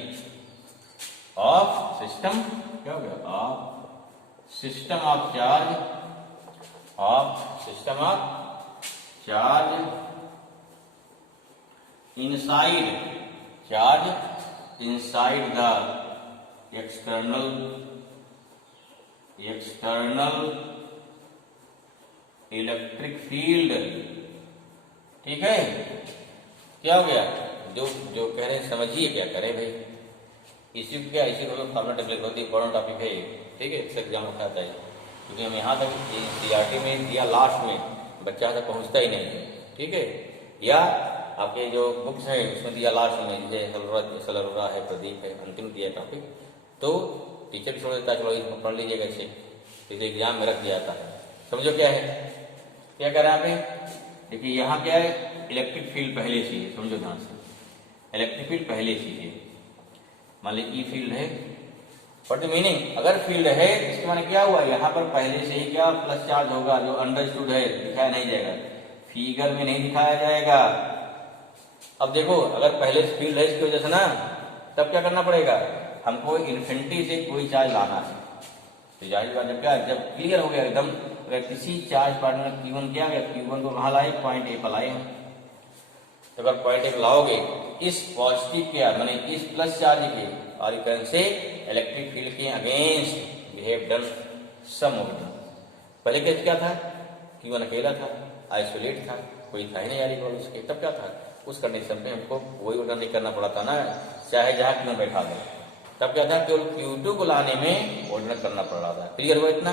of system, क्या हो गया, of system of charge inside the external electric field, ठीक है। क्या हो गया, जो कह रहे हैं समझिए क्या करें भाई, इसी को फॉर्मूला टेबल बहुत इंपॉर्टेंट टॉपिक है, ठीक है, इससे एग्जाम उठाता है, क्योंकि हम यहाँ तक सीआरटी में या लास्ट में बच्चा तक पहुँचता ही नहीं है, ठीक है। या आपके जो बुक्स हैं उसमें दिया लास्ट में, जैसे सलरूरा है, प्रदीप है, अंतिम दिया टॉपिक, तो टीचर भी छोड़ देता है, चलो इसमें पढ़ लीजिएगा इसे, इसे एग्जाम में रख दिया जाता है। समझो क्या है, क्या कह रहे हैं आप, देखिए यहाँ क्या है, इलेक्ट्रिक फील्ड पहले से है, समझो ध्यान से, इलेक्ट्रिक फील्ड पहले से है, मान लीजिए ई फील्ड है, बट मीनिंग अगर फील्ड है इसके माने क्या हुआ, यहाँ पर पहले से ही क्या प्लस चार्ज होगा, जो अंडरस्टूड है, दिखाया नहीं जाएगा, फिगर में नहीं दिखाया जाएगा। अब देखो अगर पहले से फील्ड है इसकी वजह से ना, तब क्या करना पड़ेगा, हमको इन्फिनिटी से कोई चार्ज लाना है, तो जाहिर बात जब क्या, जब क्लियर हो गया एकदम, अगर किसी चार्ज पार्टिकल Q1 क्या गया, Q1 को कहाँ लाए, पॉइंट ए पर लाए हैं, तो अगर पॉइंट ए लाओगे इस पॉजिटिव के माने इस प्लस चार्ज के और करंट से इलेक्ट्रिक फील्ड के against behave done sum of done. पहले केस क्या था, Q1 अकेला था, आइसोलेट था, कोई था ही नहीं यार इक्वल उसके, तब क्या था, उस कंडीशन पे हमको वही ऑर्डर नहीं करना पड़ा था ना, चाहे जहाँ Q1 बैठा दे, तब क्या था, केवल Q2 को लाने में ऑर्डर करना पड़ रहा था। क्लियर हुआ इतना,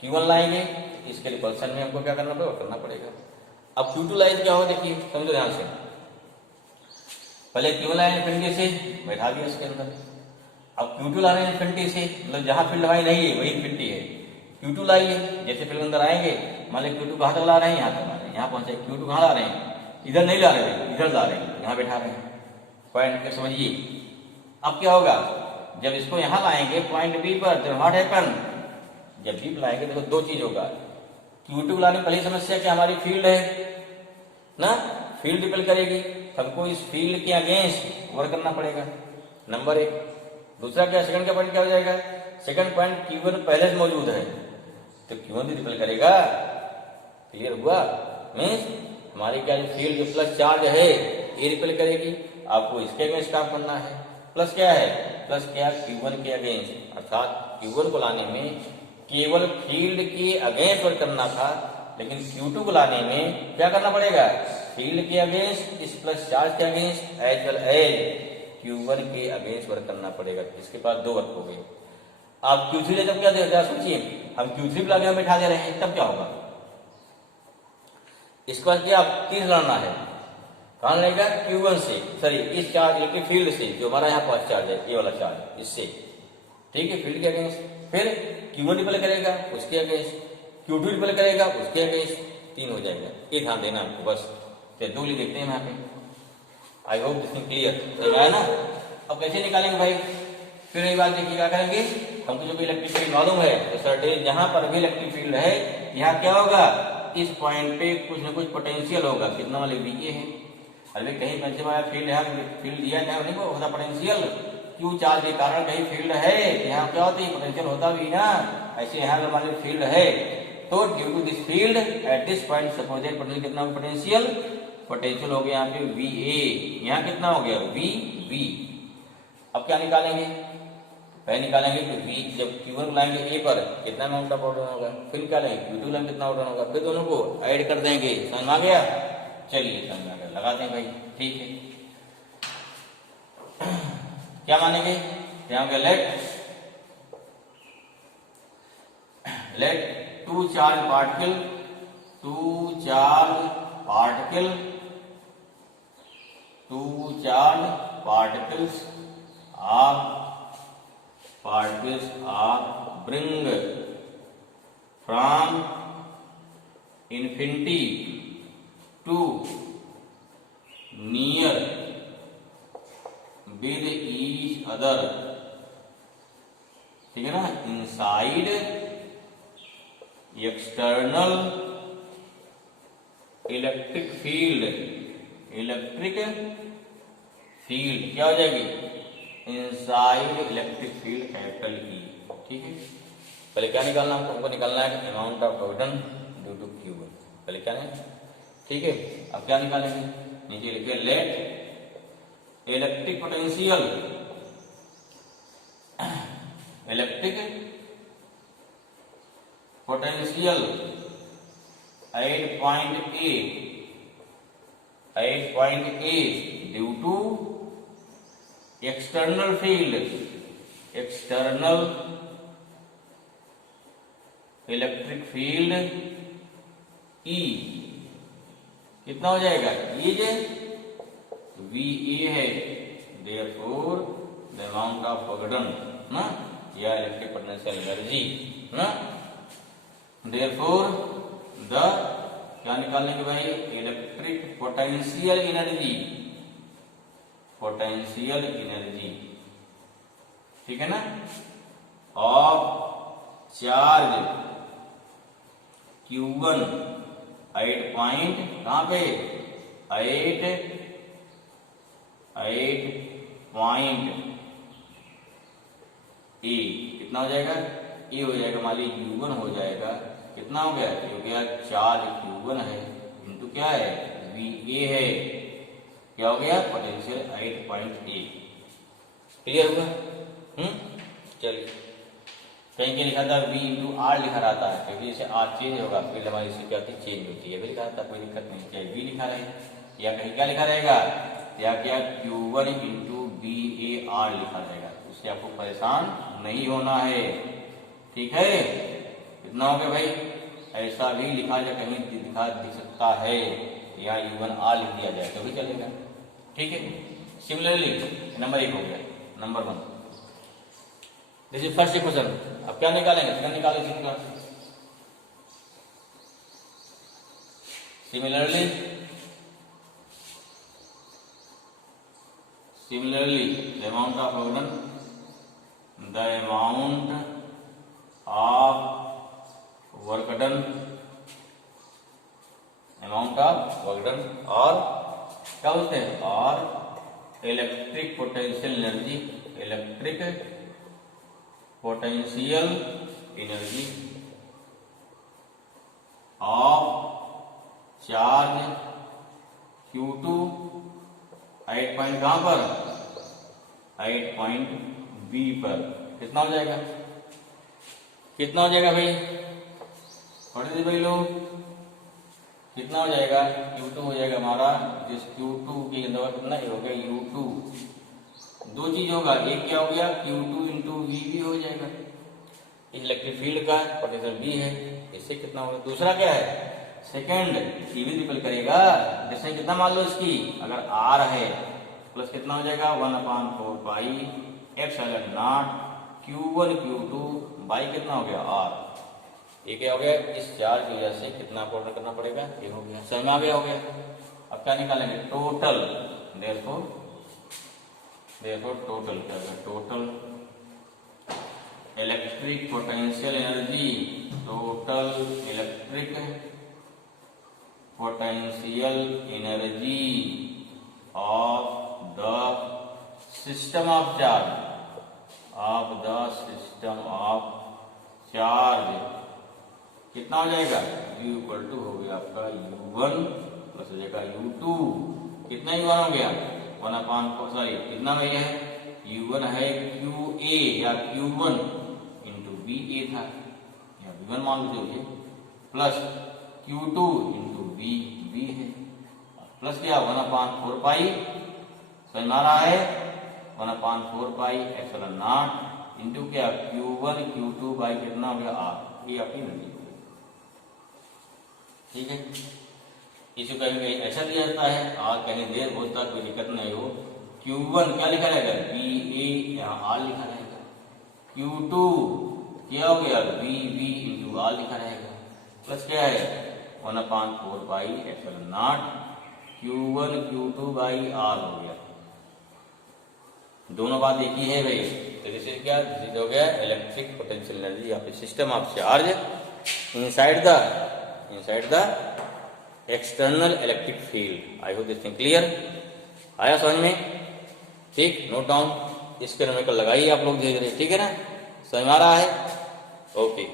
Q1 लाएंगे इसके रिपल्सन में हमको क्या करना पड़ेगा। अब Q2 लाइन क्या हो, देखिए समझो ध्यान से, पहले Q1 लाइन इन्फिनिटी से बैठा दिया इसके अंदर, अब Q2 ला रहे हैं इन्फिनिटी से, मतलब जहां फील्ड हमारी नहीं है वही इन्फिनिटी है, Q2 लाइए, जैसे फील्ड अंदर आएंगे, मान लीजिए Q2 कहां तक ला रहे हैं, यहाँ तक ला रहे हैं, यहाँ पहुंचे, Q2 कहां ला रहे हैं, इधर नहीं ला रहे हैं, इधर ला रहे हैं, यहाँ बैठा रहे हैं, पॉइंट के समझिए। अब क्या होगा, जब इसको यहाँ लाएंगे पॉइंट बी पर, तो व्हाट हैपन, जब बी लाएंगे देखो दो चीज होगा, Q2 लाने पहली समस्या क्या, हमारी फील्ड है ना, फील्ड रिपेल करेगी, हमको इस फील्ड के अगेंस्ट वर्क करना पड़ेगा, नंबर एक। दूसरा क्या, सेकंड का पॉइंट क्या हो जाएगा, सेकंड पॉइंट Q1 पहले से मौजूद है, तो Q1 भी रिपेल करेगा। क्लियर हुआ, मीन्स हमारी क्या जो फील्ड जो प्लस चार्ज है ये रिपेल करेगी, आपको इसके अगेंस्ट काम करना है, प्लस क्या है, प्लस क्या Q1 के अगेंस्ट, अर्थात Q1 को लाने में केवल फील्ड के अगेंस्ट वर्क करना था, लेकिन Q2 को लाने में क्या करना पड़ेगा, फील्ड के अगेंस्ट, इस प्लस चार्ज के against as well as Q1 के अगेंस्ट वर्क करना पड़ेगा। इसके बाद दो वर्क हो गए। आप Q3 जब क्या देगा, सोचिए हम Q3 भी लाके बैठा दे रहे हैं, तब क्या होगा, इसके बाद क्या तीर लड़ना है, कहाँ लेगा? Q1 से, सॉरी इस चार्ज इलेक्ट्रिक फील्ड से, जो हमारा यहाँ पास चार्ज है, ये वाला चार्ज, इससे, ठीक है, फील्ड के अगेंस्ट। फिर Q1 रिपेल करेगा उसके अगेंस्ट, Q2 रिपेल करेगा उसके अगेंस्ट, 3 हो जाएगा। ये ध्यान देना आपको बस। फिर 2 लिख देखते हैं यहाँ पे। आई होप दिस थिंग क्लियर, समझ आया ना? अब कैसे निकालेंगे भाई? फिर ये बात देखिए, क्या करेंगे, हमको जो भी इलेक्ट्रिक फील्ड मालूम है, तो सर्टेन जहां पर भी इलेक्ट्रिक फील्ड है, यहाँ क्या होगा, इस पॉइंट पे कुछ ना कुछ पोटेंशियल होगा। कितना वाले VA है, अरे कहीं पंचे वाला फील्ड है, फील्ड दिया है, नहीं होता पोटेंशियल, क्यू चार्ज के कारण कहीं फील्ड है, यहाँ क्या होती है, पोटेंशियल होता भी ना। ऐसे यहाँ अगर मान लो फील्ड है, तो due to this field at this point supposed potential, कितना पोटेंशियल, पोटेंशियल हो गया यहाँ पे VA, यहाँ कितना हो गया VB। अब क्या निकालेंगे, पहले निकालेंगे कि V जब Q1 लाएंगे A पर कितना अमाउंट ऑफ ऑर्डर होगा, फिर क्या लेंगे Q2 लाएंगे कितना ऑर्डर होगा, फिर दोनों को ऐड कर देंगे। समझ में आ गया? चलिए समझ में आ गया, लगाते हैं भाई, ठीक है। क्या मानेंगे, यहाँ पे let two charge particles are bring from infinity to near with each other, ठीक है ना, inside external इलेक्ट्रिक फील्ड क्या हो जाएगी, inside electric field capital E, ठीक है। पहले क्या निकालना हमको निकालना है amount of torque due to Q1, पहले क्या है, ठीक है। अब क्या निकालेंगे, नीचे लिखिए let electric potential 8.8 due to external electric field E, कितना हो जाएगा, ये जो VA है, therefore the amount of work done ना, या इलेक्ट्रिक पोटेंशियल एनर्जी ना, देयरफॉर द क्या निकालेंगे भाई, इलेक्ट्रिक पोटेंशियल एनर्जी, ठीक है ना, ऑफ चार्ज Q1 8 पॉइंट कहां पे 8 पॉइंट E, कितना हो जाएगा, E हो जाएगा, मान लीजिए U1 हो जाएगा, कितना हो गया, क्योंकि चार्ज Q1 है इंटू क्या है VA है, क्या हो गया, पोटेंशियल 8.8। क्लियर हुआ? चलिए, कहीं क्या लिखा था V इंटू R लिखा रहता है, क्योंकि जैसे R चेंज होगा फील्ड हमारी इससे क्या होती है, चेंज होती है, भी लिखा रहता है, कोई दिक्कत नहीं, चाहे V लिखा रहे या कहीं क्या लिखा रहेगा, या क्या Q1 इंटू VAR लिखा रहेगा, उससे आपको परेशान नहीं होना है, ठीक है। कितना हो गया भाई, ऐसा भी लिखा जाए, कहीं दिख सकता है, यहाँ U1R लिख दिया जाए तो भी चलेगा, ठीक है। सिमिलरली नंबर 1 हो गया, number 1 this is first equation. अब क्या निकालेंगे, क्या निकालेंगे इसका, similarly the amount of work done और क्या बोलते हैं, और electric potential energy of charge Q2 8 point कहां पर, 8 पॉइंट B पर, कितना हो जाएगा, भाई, पढ़ लीजिए भाई लोग, कितना हो जाएगा, Q2 हो जाएगा हमारा, जिस Q2 के अंदर कितना हो गया U2, दो चीज होगा, एक क्या हो गया Q2 इंटू VB हो जाएगा, इलेक्ट्रिक फील्ड का पोटेंशियल B है, इससे कितना होगा, दूसरा क्या है सेकेंड सीधी रिपल करेगा, डिस्टेंस कितना मान लो इसकी, अगर आर है प्लस कितना हो जाएगा 1/4 pi epsilon naught Q1 Q2 by कितना हो गया आर। ये क्या हो गया, इस चार्ज की वजह से कितना पूर्ण करना पड़ेगा, ये हो गया, समझ में आ गया, हो गया। अब क्या निकालेंगे, टोटल, देखो टोटल क्या है, total electric potential energy, total electric potential energy of the system of charge, of the system of charge कितना हो जाएगा, U इक्वल टू हो गया आपका U1 प्लस हो जाएगा U2, कितना U1 हो गया 1/4, सॉरी कितना भैया है, U1 है QA या Q1 इंटू BA था, या V1 मान लीजिए, प्लस Q2 इंटू B है, प्लस क्या 1/4 पाई, समझ आ रहा है, 1/4 पाई एप्सिलॉन नॉट इंटू क्या Q1 Q2 बाई कितना हो गया R, ये आपकी एनर्जी हो गई, ठीक है। इसे कहीं कहीं ऐसा दिया जाता है, आर कहीं देर होता कोई दिक्कत नहीं हो, Q1 क्या लिखा रहेगा BA, यहाँ R लिखा रहेगा, Q2 क्या हो गया BB इंटू R लिखा रहेगा, प्लस क्या है 1/4 pi epsilon naught Q1 Q2 by R हो गया, दोनों बात एक ही है भाई। तो जैसे क्या हो गया, electric potential energy of system of charge inside the external electric field. I hope this thing clear, आया समझ में, ठीक, नोट डाउन, इसके नंबर लगाइए आप लोग धीरे धीरे, ठीक है ना, समझ आ रहा है, ओके।